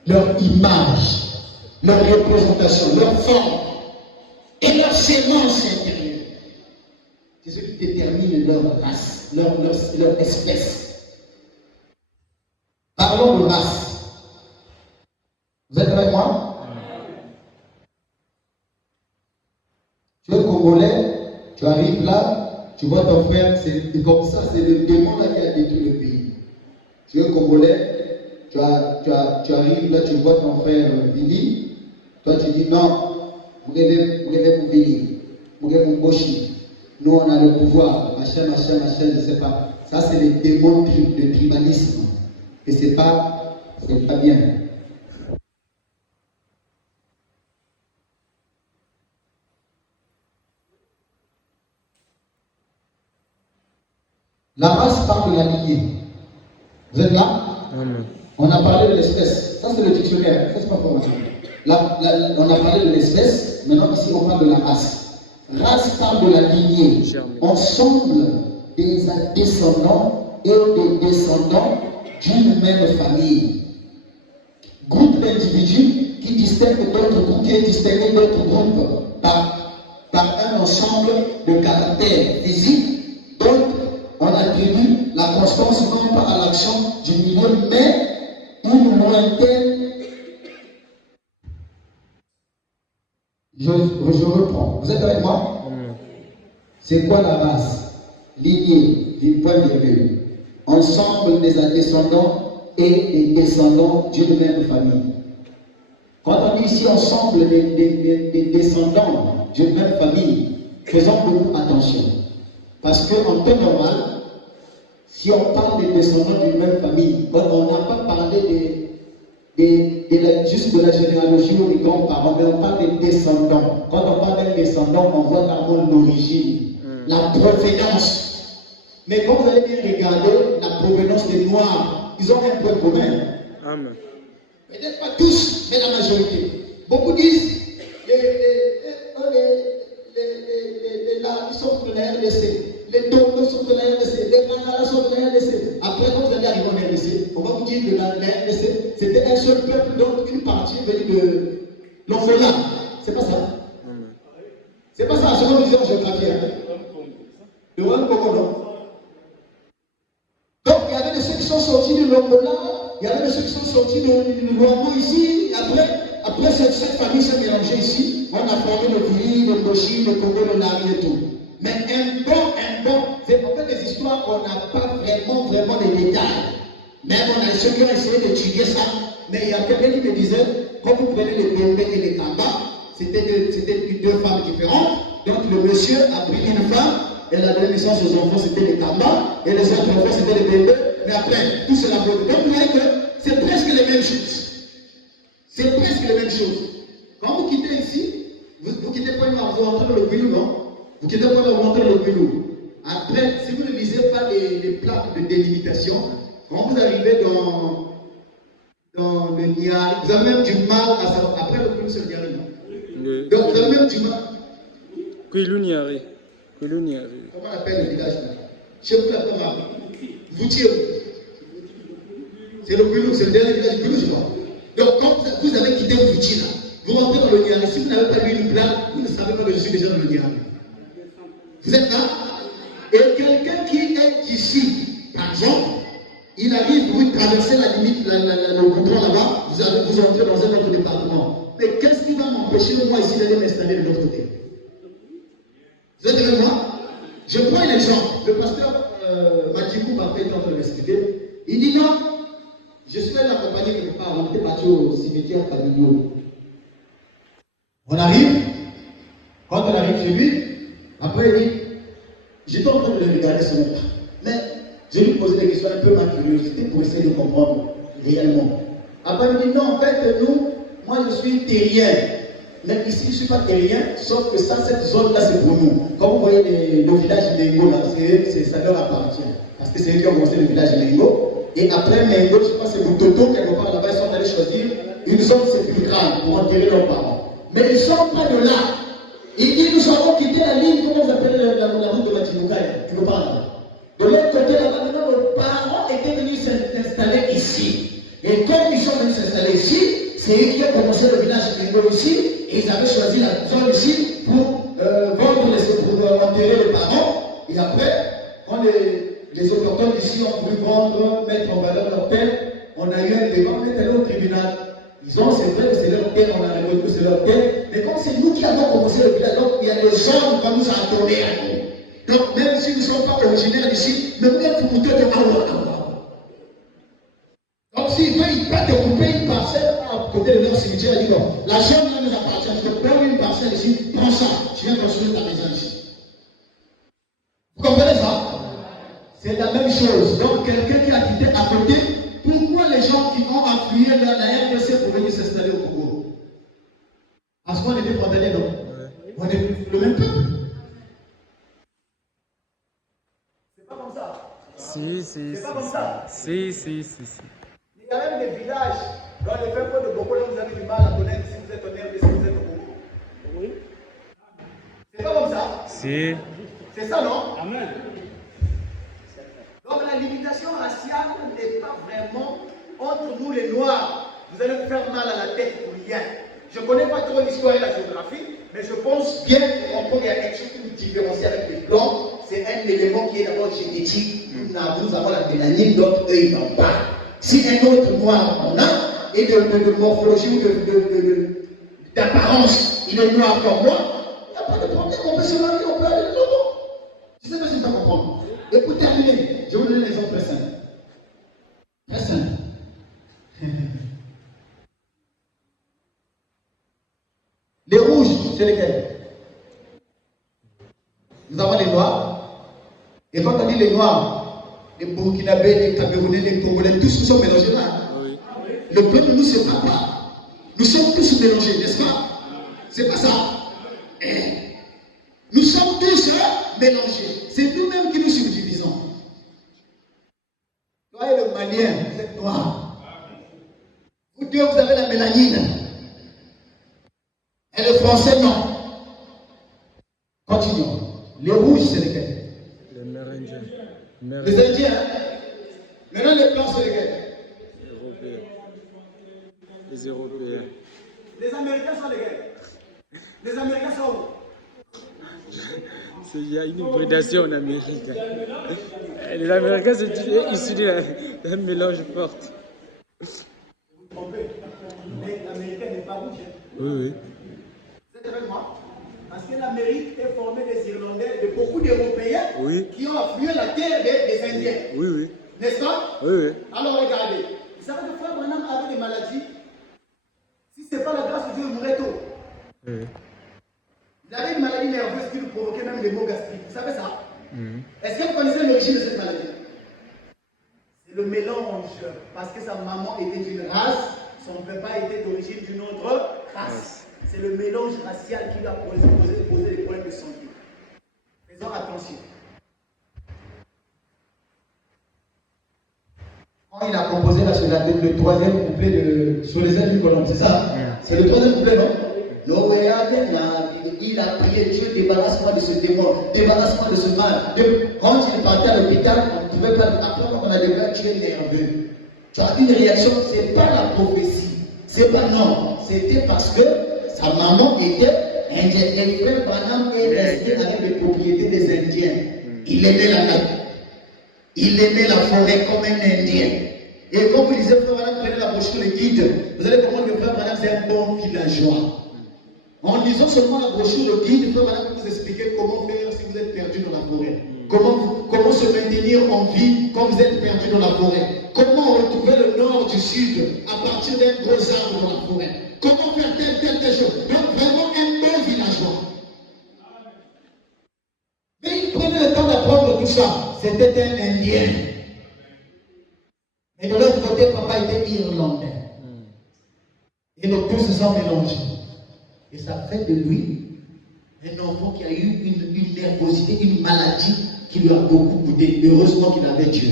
leur image, leur représentation, leur forme et leur sémence intérieure. C'est ce qui détermine leur race, leur espèce. Parlons de race. Vous êtes avec moi? Tu es Congolais, tu arrives là, tu vois ton frère, c'est comme ça, c'est le démon là qui a détruit le pays. Tu es Congolais, tu arrives là, tu vois ton frère Vili, toi tu dis non, vous devez vous Vili, vous devez vous Boshi. Nous on a le pouvoir, machin, je ne sais pas. Ça c'est le démon de tribalisme. Et c'est pas bien. La race parle de la lignée. Vous êtes là? Amen. On a parlé de l'espèce. Ça, c'est le dictionnaire. Ça, c'est pas formation. On a parlé de l'espèce. Maintenant, ici, on parle de la race. Race parle de la lignée. Ensemble des descendants et des descendants d'une même famille. Groupe d'individus qui distinguent d'autres groupes, qui est distingué d'autres groupes par un ensemble de caractères physiques. Donc, on attribue la constance non pas à l'action du milieu, mais une lointaine. Je reprends. Vous êtes avec moi? C'est quoi la race? Lignée, du point de vue. Ensemble des descendants et des descendants d'une même famille. Quand on dit ici ensemble des descendants d'une même famille, faisons beaucoup attention. Parce qu'en temps normal, si on parle des descendants d'une même famille, on n'a pas parlé juste de la généalogie ou des grands-parents, mais on parle des descendants. Quand on parle d'un descendant, on voit d'abord l'origine, la provenance. Mais quand vous allez bien regarder la provenance des Noirs, ils ont un point commun. Amen. Peut-être pas tous, mais la majorité. Beaucoup disent ils sont de la RDC. Les Togo sont de la RDC, les Mandala sont de la RDC. Après, quand vous allez arriver en RDC, on va vous dire que la RDC, c'était un seul peuple, donc une partie venue de l'Angola. C'est pas ça. C'est pas ça, c'est comme on disait en géographie. Le Rwanda Congo, non. Donc, il y avait ceux qui sont sortis de l'Angola, il y avait ceux qui sont sortis de Rwanda ici, et après cette famille s'est mélangée ici, on a formé le Vili, le Boshi, le Congo, le Nari et tout. Mais un bon, c'est en fait des histoires qu'on n'a pas vraiment les détails. Même on a ceux qui ont essayé d'étudier ça, mais il y a quelqu'un qui me disait, quand vous prenez les Bembe et les Kamba, c'était deux femmes différentes. Donc le monsieur a pris une femme, elle a donné naissance aux enfants, c'était les Kamba, et les autres enfants, c'était les Bembe, mais après, tout cela bloqué. Donc vous voyez que c'est presque les mêmes choses. C'est presque les mêmes choses. Quand vous quittez ici, vous quittez Pointe-Noire, vous rentrez dans le Guilou, non? Vous quittez Pointe-Noire, vous rentrez dans le Guilou. Après, si vous ne lisez pas les plaques de délimitation, quand vous arrivez dans le Niari, vous avez même du mal à savoir. Après le Guilou, c'est le Niari, non? Donc vous avez même du mal. Guilou Niari. Comment on appelle le village là? Chez vous, la Pama. Voutier. C'est le Guilou, c'est le dernier village du Guilou, je crois. Donc, quand vous avez quitté Fouti là, vous rentrez dans le Niari. Si vous n'avez pas lu une plaque, vous ne savez pas que je suis déjà dans le Niari. Vous êtes là? Et quelqu'un qui est ici, par exemple, il arrive, vous traversez la limite, le goudron là-bas, vous entrez dans un autre département. Mais qu'est-ce qui va m'empêcher, moi, ici, d'aller m'installer de l'autre côté? Vous êtes avec moi? Je prends un exemple. Le pasteur Matikou m'a fait temps de m'expliquer. Il dit non. Je suis allé accompagner quelque part, on était parti au cimetière familial. On arrive, quand on arrive chez lui, après il dit, j'étais en train de le regarder sur le pas. Mais Je lui posais des questions un peu ma curiosité pour essayer de comprendre réellement. Après, il me dit non, en fait, moi je suis terrien. Même ici, je ne suis pas terrien, sauf que ça, cette zone-là, c'est pour nous. Comme vous voyez le village Mengo, là, ça leur appartient. Parce que c'est eux qui ont commencé le village Mengo. Et après Mengo, je pense que c'est Moutoto, quelque part là-bas, ils sont allés choisir une zone sépulcrale pour enterrer leurs parents. Mais ils ne sont pas de là. Il dit, nous avons quitté la ligne, comment vous appelez la route de Matimukai, tu peux pas. De l'autre côté là-bas, maintenant, nos parents étaient venus s'installer ici. Et comme ils sont venus s'installer ici, c'est eux qui ont commencé le village Mengo ici. Et ils avaient choisi la zone ici pour enterrer les parents. Et après, quand les autochtones ici ont voulu vendre, mettre en valeur leur terre, on a eu un débat, on est allé au tribunal. C'est vrai que c'est leur terre, on a récolté que c'est leur terre. Mais comme c'est nous qui avons commencé le village, donc il y a des zones qu'on nous a données à nous. Donc même si nous ne sommes pas originaires d'ici, même il faut monter de Awa. Donc s'il veut, il peut découper une parcelle à côté de leur cimetière, il dit non, la zone là nous appartient, je te donne une parcelle ici, prends ça, tu viens construire ta maison ici. Vous comprenez ça? C'est la même chose. Donc quelqu'un qui a quitté à côté, pourquoi les gens qui ont appuyé la RDC pour venir s'installer au Congo? Parce qu'on était frontaliers, non? On est le même peuple. C'est pas comme ça. C'est pas comme ça. Si. Il y a même des villages dans les fins fonds de Boko, là vous avez du mal à connaître si vous êtes au RDC, si vous êtes au Congo. Oui. C'est pas comme ça. Si. C'est ça, non? Amen. Donc la limitation raciale n'est pas vraiment entre nous les Noirs. Vous allez vous faire mal à la tête pour rien. Je ne connais pas trop l'histoire et la géographie, mais je pense bien qu'on peut y a quelque chose qui nous différencie avec les Blancs. C'est un élément qui est d'abord génétique. Nous avons la mélanine, donc eux ils n'ont pas. Si un autre Noir en a, et de morphologie ou d'apparence, il est noir comme moi, il n'y a pas de problème, on peut se marier, on peut aller de nouveau. Je ne sais pas si vous comprenez. Et pour terminer, je vais vous donner un exemple très simple. Très simple. Les rouges, c'est lesquels? Nous avons les noirs. Et quand on dit les noirs, les Burkinabés, les Camerounais, les Congolais, tous nous sommes mélangés là. Oui. Le peuple ne nous sépare pas. Nous sommes tous mélangés, n'est-ce pas? C'est pas ça. Nous sommes tous mélangés. C'est nous-mêmes qui nous subdivisons. Toi et le Malien, vous êtes noir. Vous deux, vous avez la mélanine. Et le Français, non. Continuons. Les rouges, c'est lesquels? Les Mérindiens. Les Indiens. Maintenant, les blancs, c'est lesquels? Les Européens. Les Américains sont lesquels? Les Américains sont où? Il y a une hybridation en Amérique. Les Américains, c'est issu d'un mélange fort. Vous vous trompez. Mais l'Américain n'est pas rouge. Oui. Vous êtes avec moi? Parce que l'Amérique est formée des Irlandais, de beaucoup d'Européens qui ont afflué la terre des Indiens. Oui. N'est-ce pas? Oui. Alors regardez. Vous savez, des fois, Branham avait des maladies. Si ce n'est pas la grâce de Dieu, il mourrait tôt. Oui. Il avait une maladie nerveuse qui lui provoquait même des maux gastriques. Vous savez ça? Est-ce que vous connaissez l'origine de cette maladie? C'est le mélange. Parce que sa maman était d'une race, son papa était d'origine d'une autre race. C'est le mélange racial qui lui a posé des problèmes de santé. Faisons attention. Quand il a composé le troisième couplet de Sur les ailes du colombe, c'est ça? C'est le troisième couplet, non? Il a prié Dieu, débarrasse-moi de ce démon, débarrasse-moi de ce mal. Quand il partait à l'hôpital, on ne pouvait pas. Après, quand on a découvert que tu es nerveux, tu as une réaction, ce n'est pas la prophétie. C'est pas non. C'était parce que sa maman était indienne. Et le frère Branham est resté avec les propriétés des Indiens. Il aimait la nature. Il aimait la forêt comme un Indien. Et comme vous disiez, frère Branham prenait la brochure, le guide. Vous allez comprendre que frère Branham, c'est un bon villageois. En lisant seulement la brochure, le guide, frère Branham peut vous expliquer comment faire si vous êtes perdu dans la forêt. Comment se maintenir en vie quand vous êtes perdu dans la forêt. Comment retrouver le nord du sud à partir d'un gros arbre dans la forêt. Comment faire telle chose. Donc vraiment un bon villageois. Mais il prenait le temps d'apprendre tout ça. C'était un Indien. côté, papa était irlandais. Et les deux se sont mélangés. Et ça fait de lui un enfant qui a eu une nervosité, une maladie qui lui a beaucoup coûté. Heureusement qu'il avait Dieu.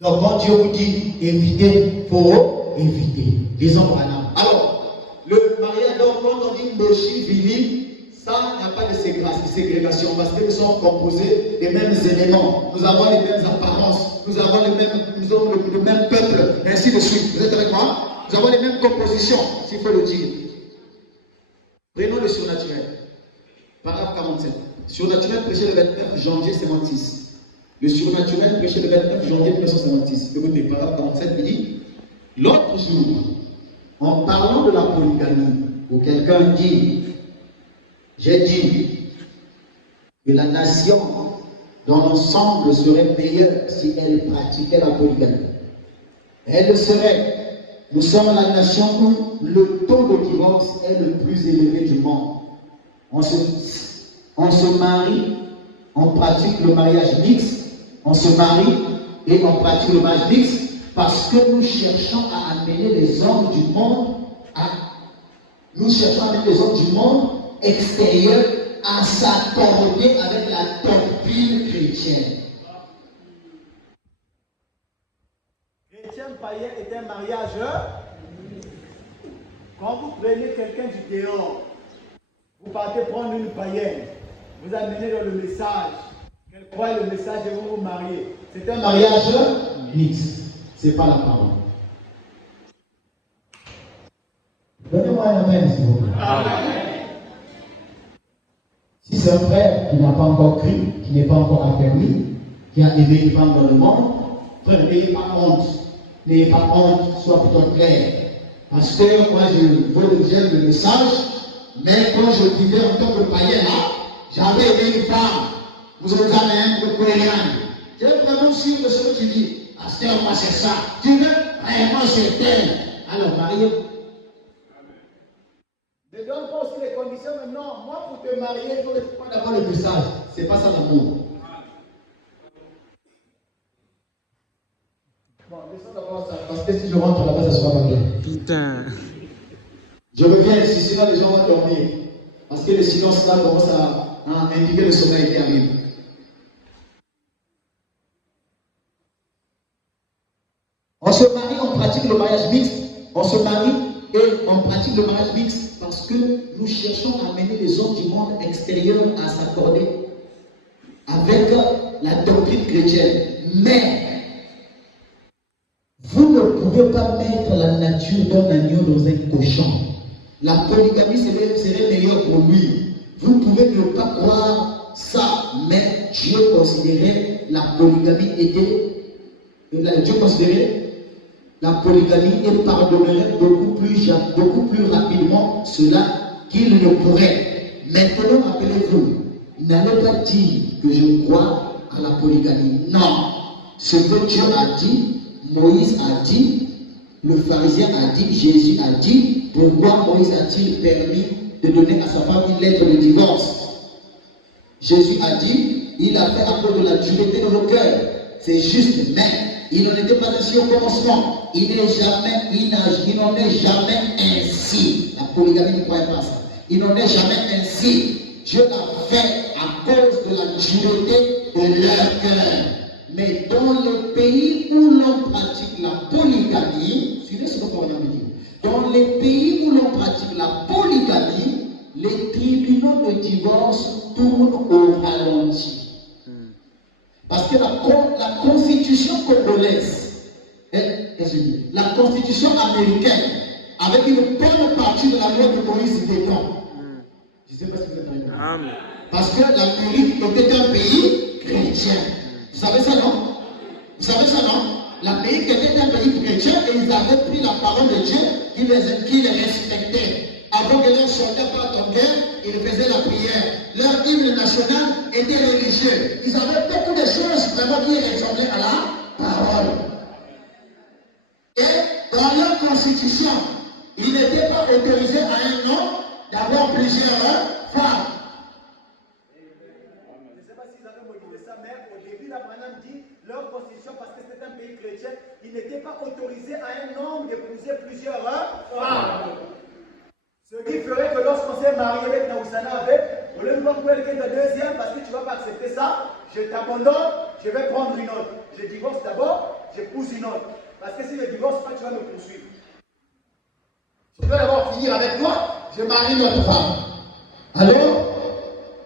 Donc quand Dieu vous dit évitez, il faut éviter. Disons Branham. Alors, le mariage, donc quand on dit Moshi, Vili, ça n'a pas de ségrégation parce que nous sommes composés des mêmes éléments. Nous avons les mêmes apparences. Nous avons le même peuple, et ainsi de suite. Vous êtes avec moi? Nous avons les mêmes compositions, s'il faut le dire. Prenons le surnaturel. Paragraphe 47. Surnaturel prêché le 29 janvier 56. Le surnaturel prêché le 29 janvier 1956. Écoutez, paragraphe 47, il dit l'autre jour, en parlant de la polygamie, où quelqu'un dit, j'ai dit que la nation dans l'ensemble serait meilleure si elle pratiquait la polygamie. Elle le serait. Nous sommes la nation où le taux de divorce est le plus élevé du monde. On se marie, on pratique le mariage mixte, on se marie et on pratique le mariage mixte parce que nous cherchons à amener les hommes du monde extérieurs à s'accorder avec la doctrine chrétienne. Chrétien païen est un mariage. Quand vous prenez quelqu'un du dehors, vous partez prendre une païenne, vous amenez dans le message, qu'elle croit le message et vous vous mariez. C'est un mariage mixte. Ce n'est pas la parole. Donnez-moi un amen, s'il vous plaît. Amen. Si c'est un frère qui n'a pas encore cru, qui n'est pas encore affermi, qui a aimé une femme dans le monde, frère, n'ayez pas honte. N'ayez pas honte, sois plutôt clair. Parce que moi, j'aime le message, mais quand je vivais en tant que païen, j'avais aimé une femme. Vous avez même de Koyan. Tu es vraiment sûr de ce que tu dis. Pasteur, moi c'est ça. Tu veux vraiment c'est elle. Alors, mariez-vous. Ne donne pas aussi les conditions, mais non, moi pour te marier, il faut que tu pas d'avoir le message. C'est pas ça l'amour. Bon, laissons d'abord ça, parce que si je rentre là-bas, ça sera pas bien. Putain. Je reviens ici, sinon les gens vont dormir. Parce que le silence là commence à indiquer le sommeil qui arrive. On se marie, on pratique le mariage mixte. On se marie et on pratique le mariage mixte parce que nous cherchons à amener les hommes du monde extérieur à s'accorder avec la doctrine chrétienne. Mais vous ne pouvez pas mettre la nature d'un agneau dans un cochon. La polygamie serait meilleure pour lui. Vous pouvez ne pas croire ça, mais Dieu considérait la polygamie Dieu considérait la polygamie et pardonnerait beaucoup plus rapidement cela qu'il ne pourrait. Maintenant, rappelez-vous, n'allez pas dire que je crois à la polygamie. Non. Ce que Dieu a dit, Moïse a dit, le pharisien a dit, Jésus a dit, pourquoi Moïse a-t-il permis de donner à sa femme une lettre de divorce? Jésus a dit, il a fait à cause de la dureté de nos cœurs. C'est juste, mais il n'en était pas ainsi au commencement. Il n'en est jamais ainsi. La polygamie ne croit pas ça. Il n'en est jamais ainsi. Dieu l'a fait à cause de la dureté de leur cœur. Mais dans les pays où l'on pratique la polygamie, suivez ce que on a dit. Dans les pays où l'on pratique la polygamie, les tribunaux de divorce tournent au ralenti. Parce que la constitution congolaise, la constitution américaine, avec une bonne partie de la loi de Moïse défend. Je ne sais pas si vous êtes d'accord. Parce que l'Amérique était un pays chrétien. Vous savez ça, non? Vous savez ça, non? L'Amérique était un pays chrétien et ils avaient pris la parole de Dieu qui les respectait. Avant que leurs soldats partent en guerre, ils faisaient la prière. Leur hymne national était religieux. Ils avaient beaucoup de choses vraiment qui ressemblaient à la parole. Et dans leur constitution, il n'était pas autorisé à un homme d'avoir plusieurs femmes. Je ne sais pas s'ils avaient modifié ça, mais au début, la Branham dit leur constitution parce que c'est un pays chrétien, il n'était pas autorisé à un homme d'épouser plusieurs femmes. Ce qui ferait que lorsqu'on s'est marié avec Naoussana avec, au lieu de voir quelqu'un de deuxième, parce que tu ne vas pas accepter ça, je t'abandonne, je vais prendre une autre. Je divorce d'abord, j'épouse une autre. Parce que si je ne divorce pas, tu vas me poursuivre. Je peux d'abord finir avec toi, je marie notre femme. Alors,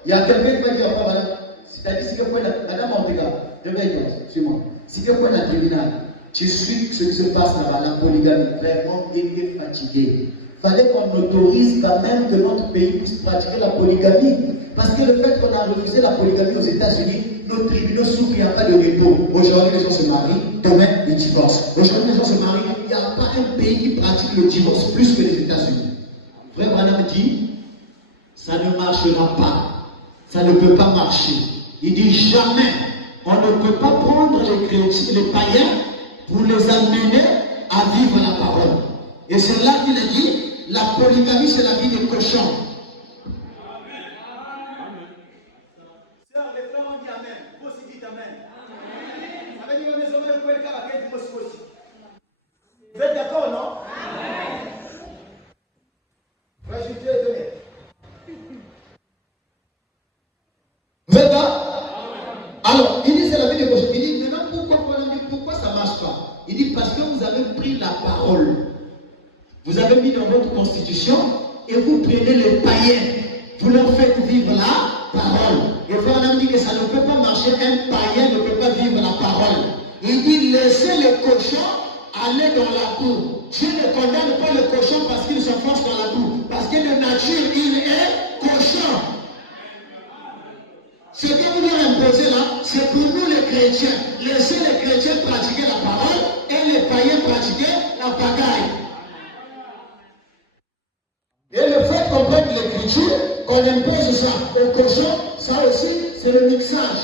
il y a quelqu'un qui m'a dit, enfin, madame, c'est-à-dire, si quelqu'un, madame, en tout cas, je vais dire, suis-moi. Si quelqu'un est tribunal, tu suis ce qui se passe là-bas, la polygamie, vraiment, il est fatigué. Il fallait qu'on autorise quand même que notre pays puisse pratiquer la polygamie. Parce que le fait qu'on a refusé la polygamie aux États-Unis, nos tribunaux souffrent, il n'y a pas de repos. Aujourd'hui, les gens se marient, demain, ils divorcent. Aujourd'hui, les gens se marient, il n'y a pas un pays qui pratique le divorce plus que les États-Unis. Frère Branham dit, ça ne marchera pas. Ça ne peut pas marcher. Il dit jamais, on ne peut pas prendre les chrétiens, les païens, pour les amener à vivre la parole. Et c'est là qu'il a dit, la polygamie, c'est la vie des cochons. Sœur, les frères ont dit Amen. Vous aussi dites Amen. Ça veut dire que nous sommes le cas à quel aussi. Vous êtes d'accord, non? Moi, je suis étonné. Vous êtes là? Alors, il dit c'est la vie des cochons. Il dit maintenant pourquoi ça ne marche pas? Il dit parce que vous avez pris la parole. Vous avez mis dans votre constitution et vous prenez les païens. Vous leur faites vivre la parole. Et Branham dit que ça ne peut pas marcher. Un païen ne peut pas vivre la parole. Il dit laissez les cochons aller dans la boue. Dieu ne condamne pas le cochon parce qu'il s'enfonce dans la boue. Parce que de nature, il est cochon. Ce que vous leur imposez là, c'est pour nous les chrétiens. Laissez les chrétiens pratiquer la parole et les païens pratiquer la pagaille. Et le fait qu'on prenne l'écriture, qu'on impose ça au cochon, ça aussi, c'est le mixage.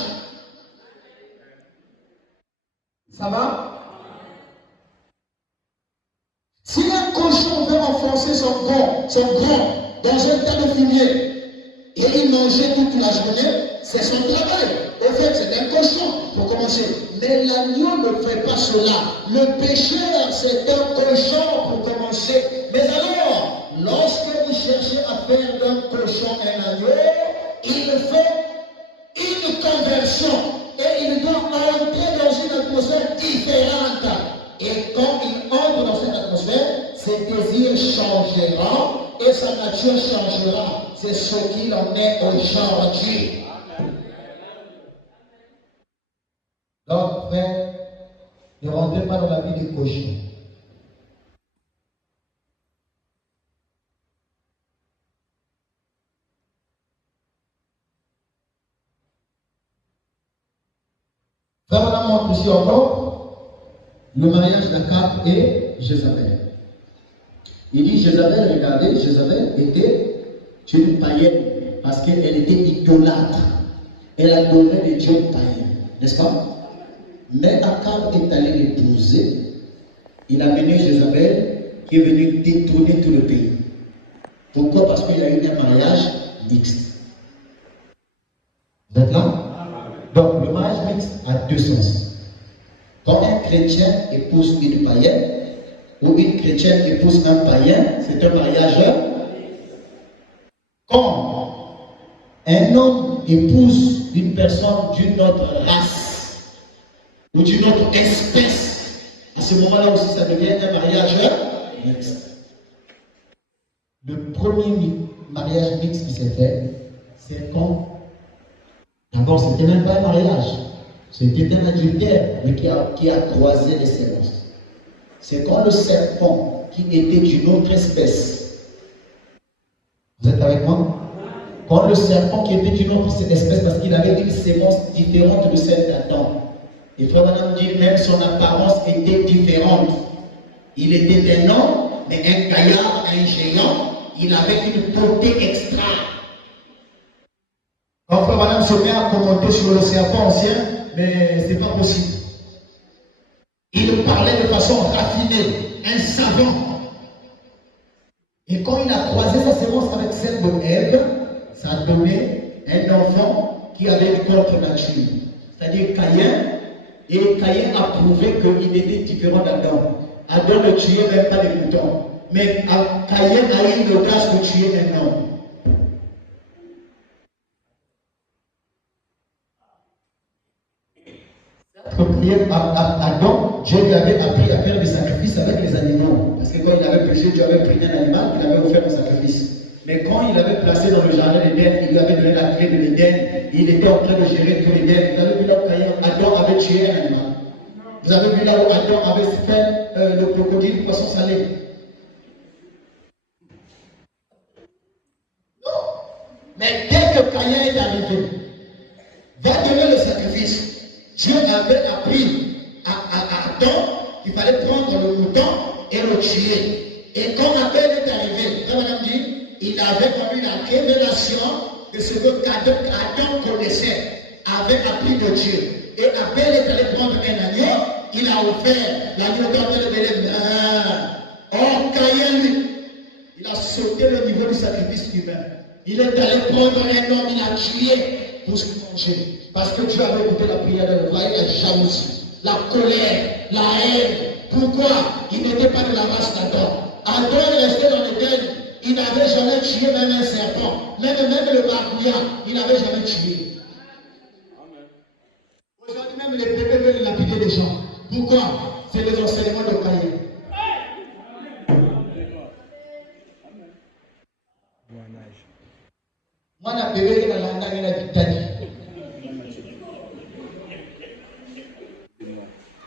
Ça va? Si un cochon veut enfoncer son gond dans un tas de fumier, et il mangeait toute la journée, c'est son travail. Au fait, c'est un cochon pour commencer. Mais l'agneau ne fait pas cela. Le pécheur, c'est un cochon pour commencer. Mais alors, lorsque vous cherchez à faire d'un cochon un agneau, il fait une conversion. Et il doit entrer dans une atmosphère différente. Et quand il entre dans cette atmosphère, ses désirs changeront et sa nature changera. C'est ce qu'il en est aujourd'hui. Donc, frère, ne rentrez pas dans la vie des cochons. Frère, on montre ici encore le mariage d'Akab et Jézabel. Il dit Jézabel, regardez, Jézabel était une païenne parce qu'elle était idolâtre. Elle adorait les dieux païens, n'est-ce pas? Mais Akab est allé l'épouser. Il a mené Jézabel qui est venue détourner tout le pays. Pourquoi? Parce qu'il y a eu un mariage mixte. Vous êtes là? Donc le mariage mixte a deux sens. Quand un chrétien épouse une païenne, ou une chrétienne épouse un païen, c'est un mariage. Quand un homme épouse une personne d'une autre race ou d'une autre espèce, à ce moment-là aussi ça devient un mariage mixte. Le premier mariage mixte qui s'est fait, c'est quand, d'abord c'était même pas un mariage, c'était un adultère, mais qui a croisé les séances. C'est quand le serpent qui était d'une autre espèce. Vous êtes avec moi? Quand le serpent qui était d'une autre espèce, parce qu'il avait une sémence différente de celle d'Adam. Et Frère Branham dit même son apparence était différente. Il était un homme, mais un gaillard, un géant. Il avait une beauté extra. Quand Frère Branham se met à commenter sur le serpent ancien, mais c'est pas possible. Il parlait de façon raffinée, un savant. Et quand il a croisé sa sémence avec celle de Ève, ça a donné un enfant qui avait une contre-nature. C'est-à-dire Caïn Et Caïn a prouvé qu'il était différent d'Adam. Adam ne tuait même pas les moutons. Mais Caïn a eu l'audace de tuer un homme. Adam, Dieu lui avait appris à faire des sacrifices avec les animaux. Parce que quand il avait péché, Dieu avait pris un animal, il avait offert un sacrifice. Mais quand il avait placé dans le jardin d'Éden, il lui avait donné la clé de l'Éden, il était en train de gérer tout l'Éden. Vous avez vu là où Adam avait tué un animal. Vous avez vu là où Adam avait fait le crocodile, le poisson salé. Non. Mais dès que Caïn est arrivé, va donner le sacrifice. Dieu avait appris à Adam qu'il fallait prendre le mouton et le tuer. Et quand Abel est arrivé, madame dit, il avait comme une révélation de ce que Adam connaissait, avait appris de Dieu. Et Abel est allé prendre un agneau, il a offert l'agneau dans le Bélé. Or, Caïn, lui, il a sauté le niveau du sacrifice humain. Il est allé prendre un homme, il a tué pour se manger. Parce que Dieu avait écouté la prière de l'homme, la jalousie, la colère, la haine. Pourquoi? Il n'était pas de la race d'Adam. Adam est resté dans l'Éden, il n'avait jamais tué même un serpent, même le barbouillat, il n'avait jamais tué. Aujourd'hui, même les bébés veulent lapider les gens. Pourquoi? C'est les enseignements de Caïn. Moi, je bébé dans la langue, il a dit.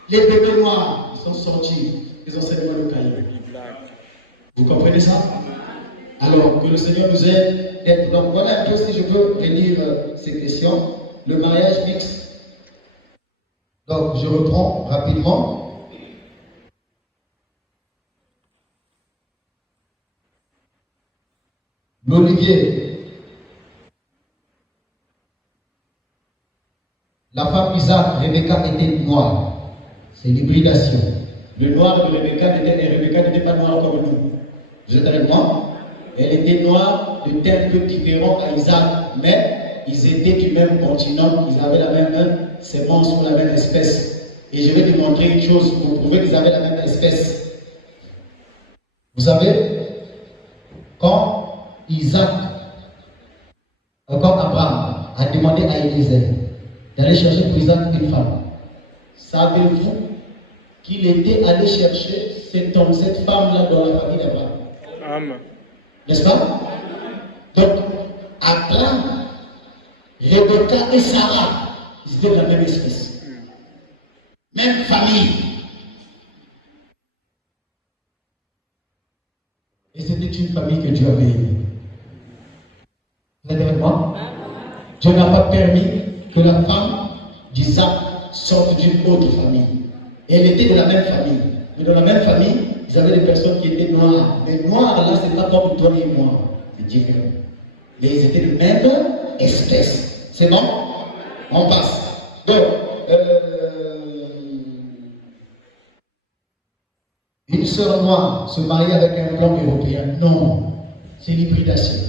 Les bébés noirs sont sortis des enseignements de Caïn. Vous comprenez ça? Alors, que le Seigneur nous aide d'être. Donc, voilà un peu si je peux relire ces questions. Le mariage mixte. Donc, je reprends rapidement. L'olivier. La femme Isaac, Rebecca était noire. C'est l'hybridation. Le noir de Rebecca n'était pas noir comme nous. Vous êtes avec moi? Elle était noire de tel peu différent à Isaac, mais ils étaient du même continent, ils avaient la même sémence ou la même espèce. Et je vais démontrer une chose pour prouver qu'ils avaient la même espèce. Vous savez, quand Abraham a demandé à Élisée d'aller chercher pour Isaac une femme, savez-vous qu'il était allé chercher cette femme-là dans la famille d'Abraham? Amen. N'est-ce pas? Donc, Abraham, Rebecca et Sarah, ils étaient de la même espèce. Même famille. Et c'était une famille que Dieu avait aimée. Vous êtes avec moi? Dieu n'a pas permis que la femme d'Isaac sorte d'une autre famille. Et elle était de la même famille. Mais dans la même famille, ils avaient des personnes qui étaient noires. Mais noires, là, c'est pas comme toi et moi. C'est différent. Mais ils étaient de même espèce. C'est bon? On passe. Donc, une sœur noire se marier avec un blanc européen. Non. C'est l'hybridation.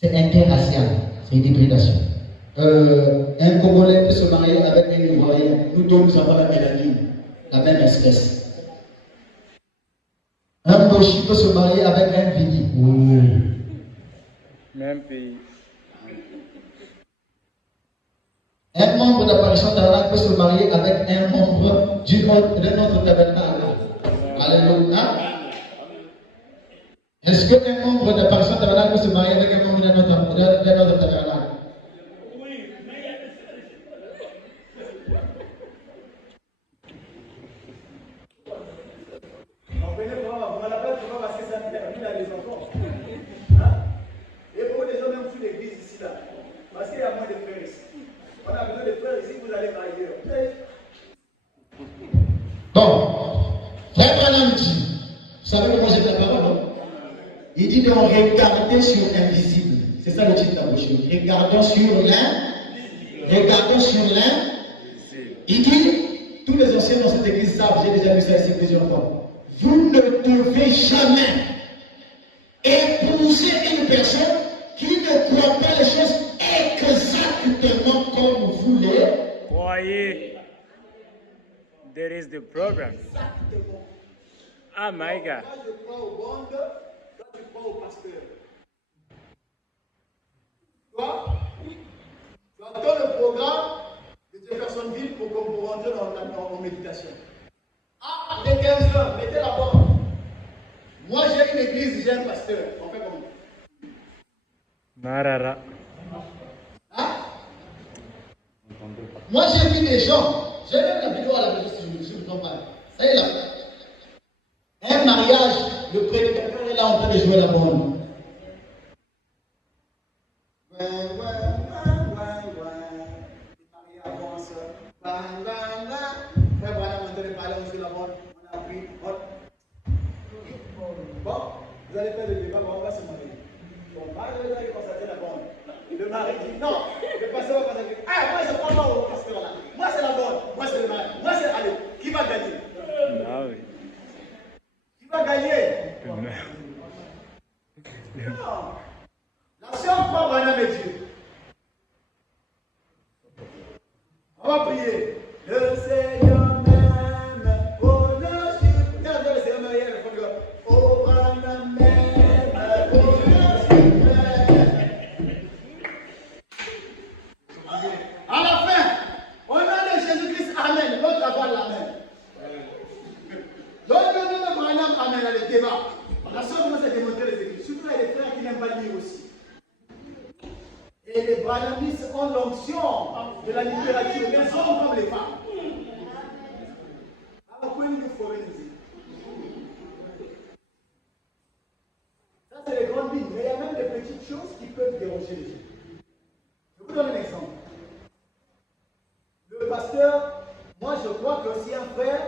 C'est interracial. C'est une hybridation. Un Congolais peut se marier avec un Ivoirien. Nous deux, nous avons la mélanine, la même espèce. Un Boshi peut se marier avec un Vili. Même pays. Un membre d'apparition tabernacle peut se marier avec un membre d'un autre tabernacle. Alléluia. Est-ce qu'un membre d'apparition tabernacle peut se marier avec un membre d'un autre tabernacle? Parce qu'il y a moins de frères ici. On a besoin de frères ici, vous allez ailleurs. Bon, frère Branham dit, vous savez que moi j'ai la parole, non? Il dit de regarder sur l'invisible. C'est ça le titre de la brochure. Regardons sur l'un. Il dit, tous les anciens dans cette église savent, j'ai déjà vu ça ici plusieurs fois. Vous ne devez jamais épouser une personne qui ne croit pas les choses exactement comme vous les there is the problem. Exactement. Ah, my God. Moi, je crois aux bandes, toi, tu crois au pasteur. Toi, tu entends le programme de Jeffersonville pour rentrer en méditation. Ah, il est 15h, mettez la bande. Moi, j'ai une église, j'ai un pasteur. On fait comment? Marara. Hein? Moi, j'ai vu des gens, j'ai même la vidéo à la maison si je ne me trompe pas. Ça y est là. Un mariage, le prédicateur est là en train de jouer la bande. Les mariés avancent. Frère Branham est en train de parler sur la bande. On a appris. Bon, vous allez faire le débat, on va se marier. Bon, vous allez constater la bande. Le mari dit non, le pasteur va constater. Ah, moi je prends pas au pasteur là. Moi c'est la bande, moi c'est le mari. Moi c'est. Allez, qui va gagner? Ah oui. Qui va gagner? Non. La sœur croit Branham et Dieu. On va prier. Le Seigneur m'aime. Oh, le Seigneur. Le Seigneur m'aime. Oh, Branham m'aime. Oh, le Seigneur m'aime. À la fin, au nom de Jésus-Christ, Amen. L'autre avale l'Amen. L'autre nom de Branham, Amen. Dans le débat. La sœur commence à démontrer les écrits. Surtout il y a des frères qui n'aiment pas lire aussi. Et les branhamistes ont l'onction de la littérature, mais ils sont comme les femmes. Alors, pourquoi nous faut organiser? Ça, c'est les grandes lignes. Mais il y a même des petites choses qui peuvent déranger les gens. Je vous donne un exemple. Le pasteur, moi je crois que si un frère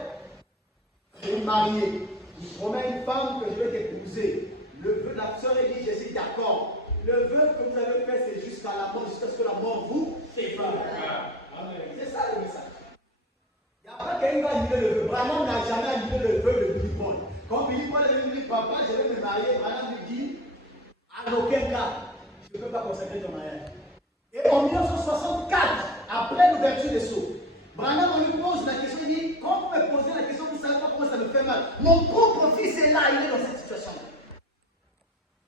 est marié, il promet une femme que je vais t'épouser, la sœur est dit, je suis d'accord. Le vœu que vous avez fait, c'est jusqu'à la mort, jusqu'à ce que la mort vous sépare. C'est ça le message. Il n'y a pas quelqu'un qui va annuler le vœu. Branham n'a jamais annulé le vœu de Billy Paul. Quand Billy Paul lui dit, papa, je vais me marier, Branham lui dit, en aucun cas, je ne peux pas consacrer ton mariage. Et en 1964, après l'ouverture des sceaux, Branham lui pose la question, il dit, quand vous me posez la question, vous ne savez pas pourquoi ça me fait mal. Mon propre fils est là, il est dans cette situation-là.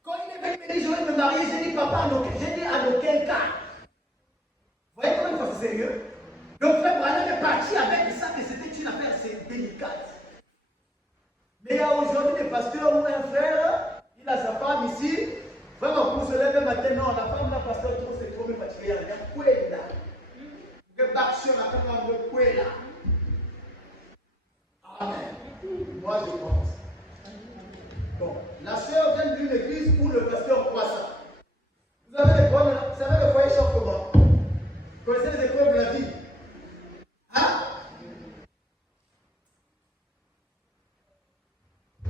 Quand il est venu me dire, je vais me marier, j'ai dit, papa, j'ai dit en aucun cas. Vous voyez comment il faut c'est sérieux? Donc, frère Branham est parti avec ça, que c'était une affaire délicate. Mais il y a aujourd'hui des pasteurs où un frère, il a sa femme ici, vraiment pour se lever le matin, non, la femme, la pasteur, c'est trop fatigué, il y a quoi là? Que Baxter a fait un peu quoi là? Amen. Moi, je pense. Bon, la sœur vient d'une église où le pasteur croit ça. Vous savez le foyer chauffe comment? Vous connaissez les épreuves de la vie? Hein?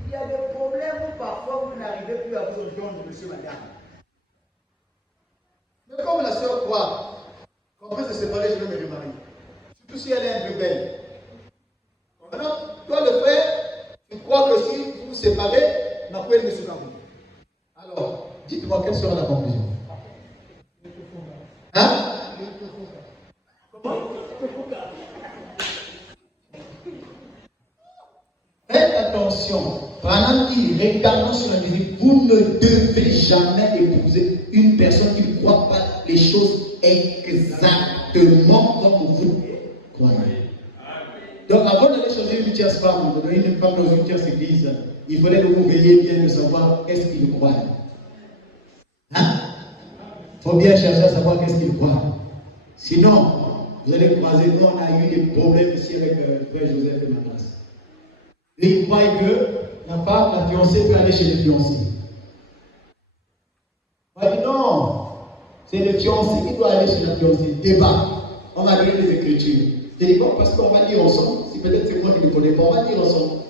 Il y a des problèmes où parfois vous n'arrivez plus à vous entendre, monsieur, madame. Mais comme la sœur croit, quand on peut se séparer, je vais me remarier. Surtout si elle est un peu belle. Maintenant, toi le frère, tu crois que si vous vous séparez, alors, dites-moi quelle sera la conclusion. Hein? Faites attention. Branham dit, regardons sur la musique, vous ne devez jamais épouser une personne qui ne croit pas les choses exactement comme vous croyez. Donc, avant d'aller choisir une tierce femme, de donner une femme dans une tierce église, il fallait que vous veilliez bien de savoir qu'est-ce qu'il croit. Hein? Il faut bien chercher à savoir qu'est-ce qu'il croit. Sinon, vous allez croiser. Nous, on a eu des problèmes ici avec frère Joseph et ma classe. Et il croit que la fiancée peut aller chez le fiancé. On va dire non, c'est le fiancé qui doit aller chez la fiancée. Débat. On va lire les Écritures. Je dis bon, parce qu'on va lire ensemble. Si peut-être c'est moi qui ne connais pas, on va lire ensemble.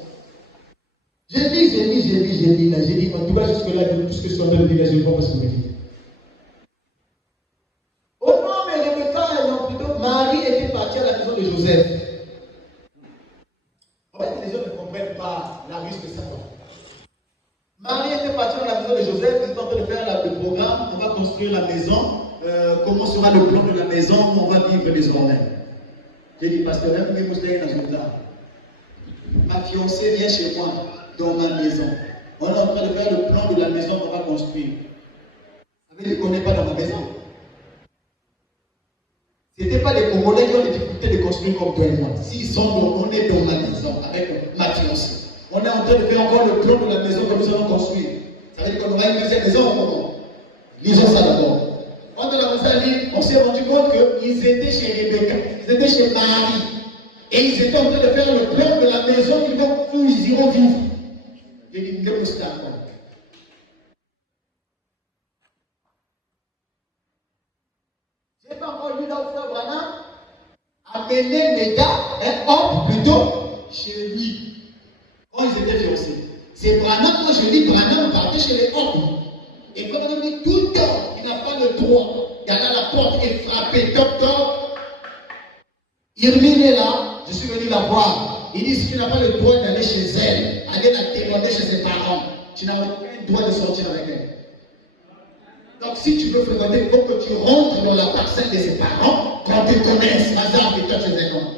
J'ai dit, là, j'ai dit, en tout cas, jusque-là, tout ce que je suis en train de dire, je ne vois pas ce que vous dites. Oh non, mais Rebecca, non, plutôt, Marie était partie à la maison de Joseph. En fait, les gens ne comprennent pas la risque que ça va. Marie était partie à la maison de Joseph, ils sont en train de faire le programme, on va construire la maison, comment sera le plan de la maison où on va vivre désormais. J'ai dit, pasteur, même vous êtes dans une table. Ma fiancée vient chez moi, dans ma maison. On est en train de faire le plan de la maison qu'on va construire. Ça veut dire qu'on n'est pas dans ma maison. Ce n'était pas les Congolais qui ont des difficultés de construire comme toi et moi. S'ils sont on est dans ma maison avec ma fiancée. On est en train de faire encore le plan de la maison que nous allons construire. Ça veut dire qu'on aura une deuxième maison au moment. Lisons ça d'abord. Quand on a commencé à lire, on s'est rendu compte qu'ils étaient chez Rebecca, ils étaient chez Marie. Et ils étaient en train de faire le plan de la maison où ils iront vivre. J'ai dit, ne me stop. J'ai pas encore lu là où Frère Branham amener les gars, un homme plutôt, chez lui. Quand ils étaient fiancés. C'est Branham, moi je lis Branham partait chez les hommes. Et comme on dit tout le temps, il n'a pas le droit d'aller à la porte et frapper, toc toc. Irmine est là, je suis venu la voir. Il dit si tu n'as pas le droit d'aller chez elle, aller la témoigner chez ses parents, tu n'as aucun droit de sortir avec elle. Donc si tu veux fréquenter, il faut que tu rentres dans la parcelle de ses parents, qu'on te connaisse, hasard et toi tu es un homme.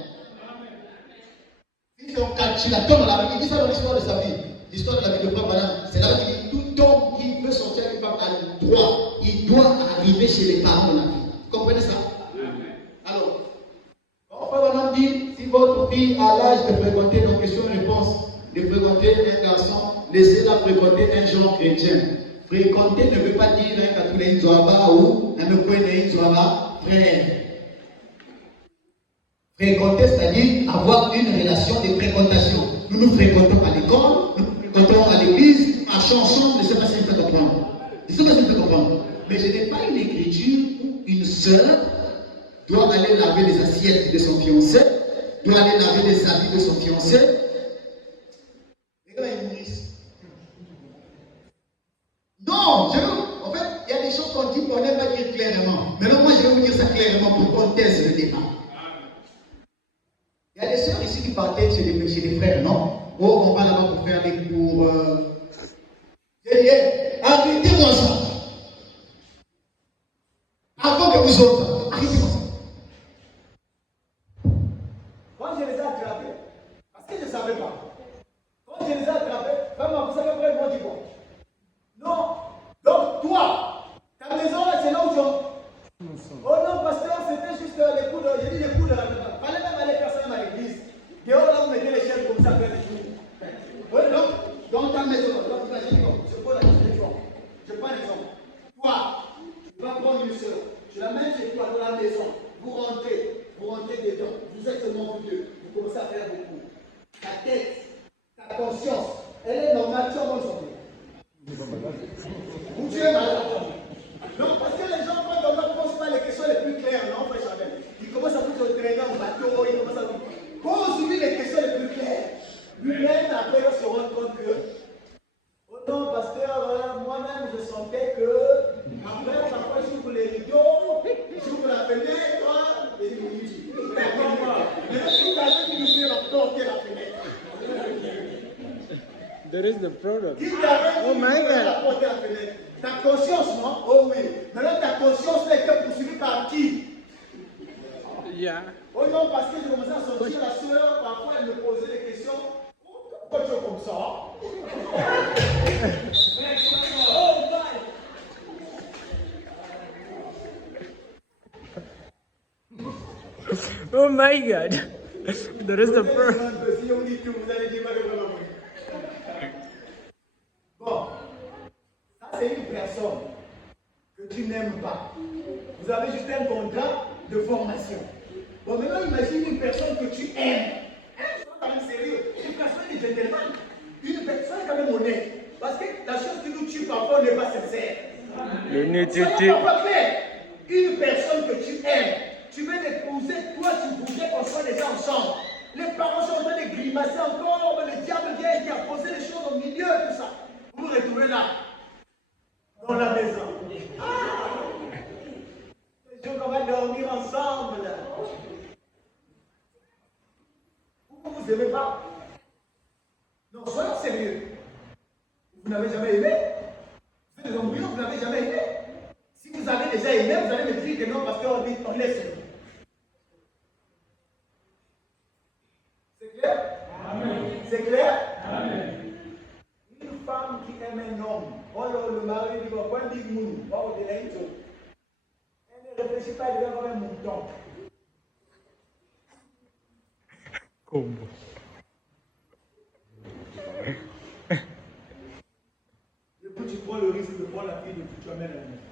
Si c'est un cas, tu l'attends dans la vie, il dit ça dans l'histoire de sa vie. L'histoire de la vie de Papa Madame, c'est là qu'il dit tout homme qui veut sortir avec Papa a le droit, il doit arriver chez les parents de la vie. Vous comprenez ça? Alors, Papa Madame dit, si votre fille a l'âge de fréquenter, donc question-réponse, de fréquenter un garçon, laissez-la fréquenter un genre chrétien. Fréquenter ne veut pas dire un catholique ou un frère. Fréquenter, c'est-à-dire avoir une relation de fréquentation. Nous nous fréquentons à l'école, nous nous fréquentons à l'église, nous marchons ensemble, je ne sais pas si vous me faites comprendre. Je ne sais pas si vous me faites comprendre. Mais je n'ai pas une écriture où une sœur doit aller laver les assiettes de son fiancé, doit aller laver les habits de son fiancé. Les gars, ils nourrissent. Non, en fait, il y a des choses qu'on dit qu'on n'aime pas dire clairement. Maintenant, moi, je vais vous dire ça clairement pour qu'on taise le débat. Il y a des sœurs ici qui partaient chez les frères, non? Oh, on va là-bas pour faire des cours. J'ai dit, hey, arrêtez-moi ça. Avant que vous autres, arrêtez-moi ça. Quand je les ai attrapés, parce que je ne savais pas, quand je les ai attrapés, vraiment, vous savez pourquoi ils m'ont dit bon? Non. Donc, toi, ta maison là, c'est là où tu es. Oh non, pasteur, c'était juste les coups de. J'ai dit les coups de. Fallait même aller faire ça même à l'église. Dehors là, vous mettez les chaises comme ça, faire des coups. Oui, donc, dans ta maison, donc, imagine, je pose la question. Je prends l'exemple. Toi, tu vas prendre une soeur, tu la mets chez toi dans la maison, vous rentrez dedans, vous êtes seulement vous deux, vous commencez à faire beaucoup. Ta tête, ta conscience, elle est normale, tu as bonne santé. Ou tu es malade. Non, parce que les gens, quand on ne pose pas les questions les plus claires, non, frère Chabel, ils commencent à vous traîner en bateau, ils commencent à vous. Pose-lui les questions les plus claires. Lui-même, après, il va se rendre compte que, oh non, pasteur, moi-même, je sentais que, après, parfois, j'ouvre les rideaux, j'ouvre la fenêtre, et je me dis, maintenant, si tu as qui nous fait la porte et la fenêtre. There is the product. Qui t'arrête Oh my God. la porte et la fenêtre? Ta conscience, non? Oh oui. Maintenant, ta conscience a été poursuivie par qui? Yeah. Oh non, parce que je commençais à sentir la soeur, parfois elle me posait des questions. Pourquoi tu es comme ça? Oh my God. There is the product. Bon, ça c'est une personne que tu n'aimes pas. Vous avez juste un contrat de formation. Bon, maintenant imagine une personne que tu aimes. Sois quand même sérieux. Une personne de gentleman. Une personne quand même honnête. Parce que la chose qui nous tue parfois n'est pas sincère. L'honnêteté. Pas clair. Une personne que tu aimes. Tu veux l'épouser, toi tu voudrais qu'on soit déjà ensemble. Les parents sont en train de grimacer encore, mais le diable vient et a posé les choses au milieu, tout ça. Vous vous retrouvez là, dans la maison. Les jours qu'on va dormir ensemble. Vous ne vous aimez pas? Non, soyons sérieux. Vous n'avez jamais aimé? Vous êtes des embryons, vous n'avez jamais aimé? Si vous avez déjà aimé, vous allez me dire que non, parce qu'on laisse. C'est clair? C'est clair? Une femme qui aime un homme, le mari dit, quand il dit mou, elle ne réfléchit pas, elle devient comme un mouton. Combo. Et puis tu prends le risque de prendre la fille et puis tu amènes à la maison.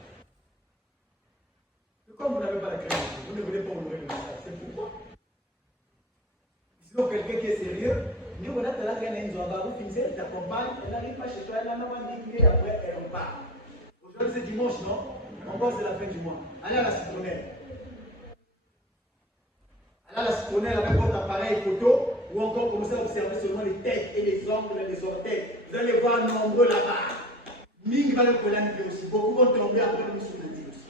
Comme vous n'avez pas la création, vous ne voulez pas honorer le message. C'est pourquoi. Sinon, quelqu'un qui est sérieux, dit voilà, tu as la graine, vous finissez, elle t'accompagne, elle n'arrive pas chez toi, elle en a pas dit, et après, elle en part. Aujourd'hui, c'est dimanche, non? Encore, c'est la fin du mois. Allez à la citronnelle. Allez à la citronnelle avec votre appareil photo, ou encore commencez à observer seulement les têtes et les ongles et les orteils. Vous allez voir nombreux là-bas. Ming va le coller aussi. Beaucoup vont tomber après le sous le aussi.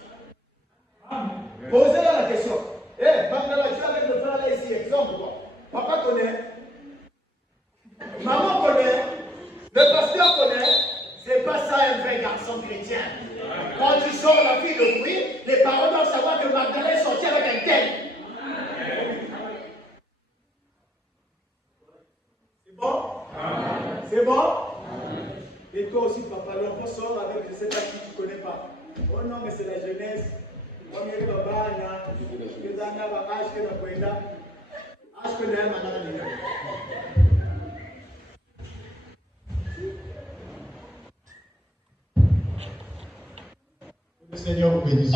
Posez-leur la question. Bangala, tu es avec le frère là ici, exemple quoi. Papa connaît, maman connaît, le pasteur connaît. C'est pas ça un vrai garçon chrétien. Quand tu sors la fille de bruit, les parents doivent savoir que Magdalene est sortie avec un tel. C'est bon? C'est bon? Et toi aussi, papa, l'enfant sort avec je ne sais pas qui tu ne connais pas. Oh non, mais c'est la jeunesse. On est là-bas, le Seigneur vous bénisse.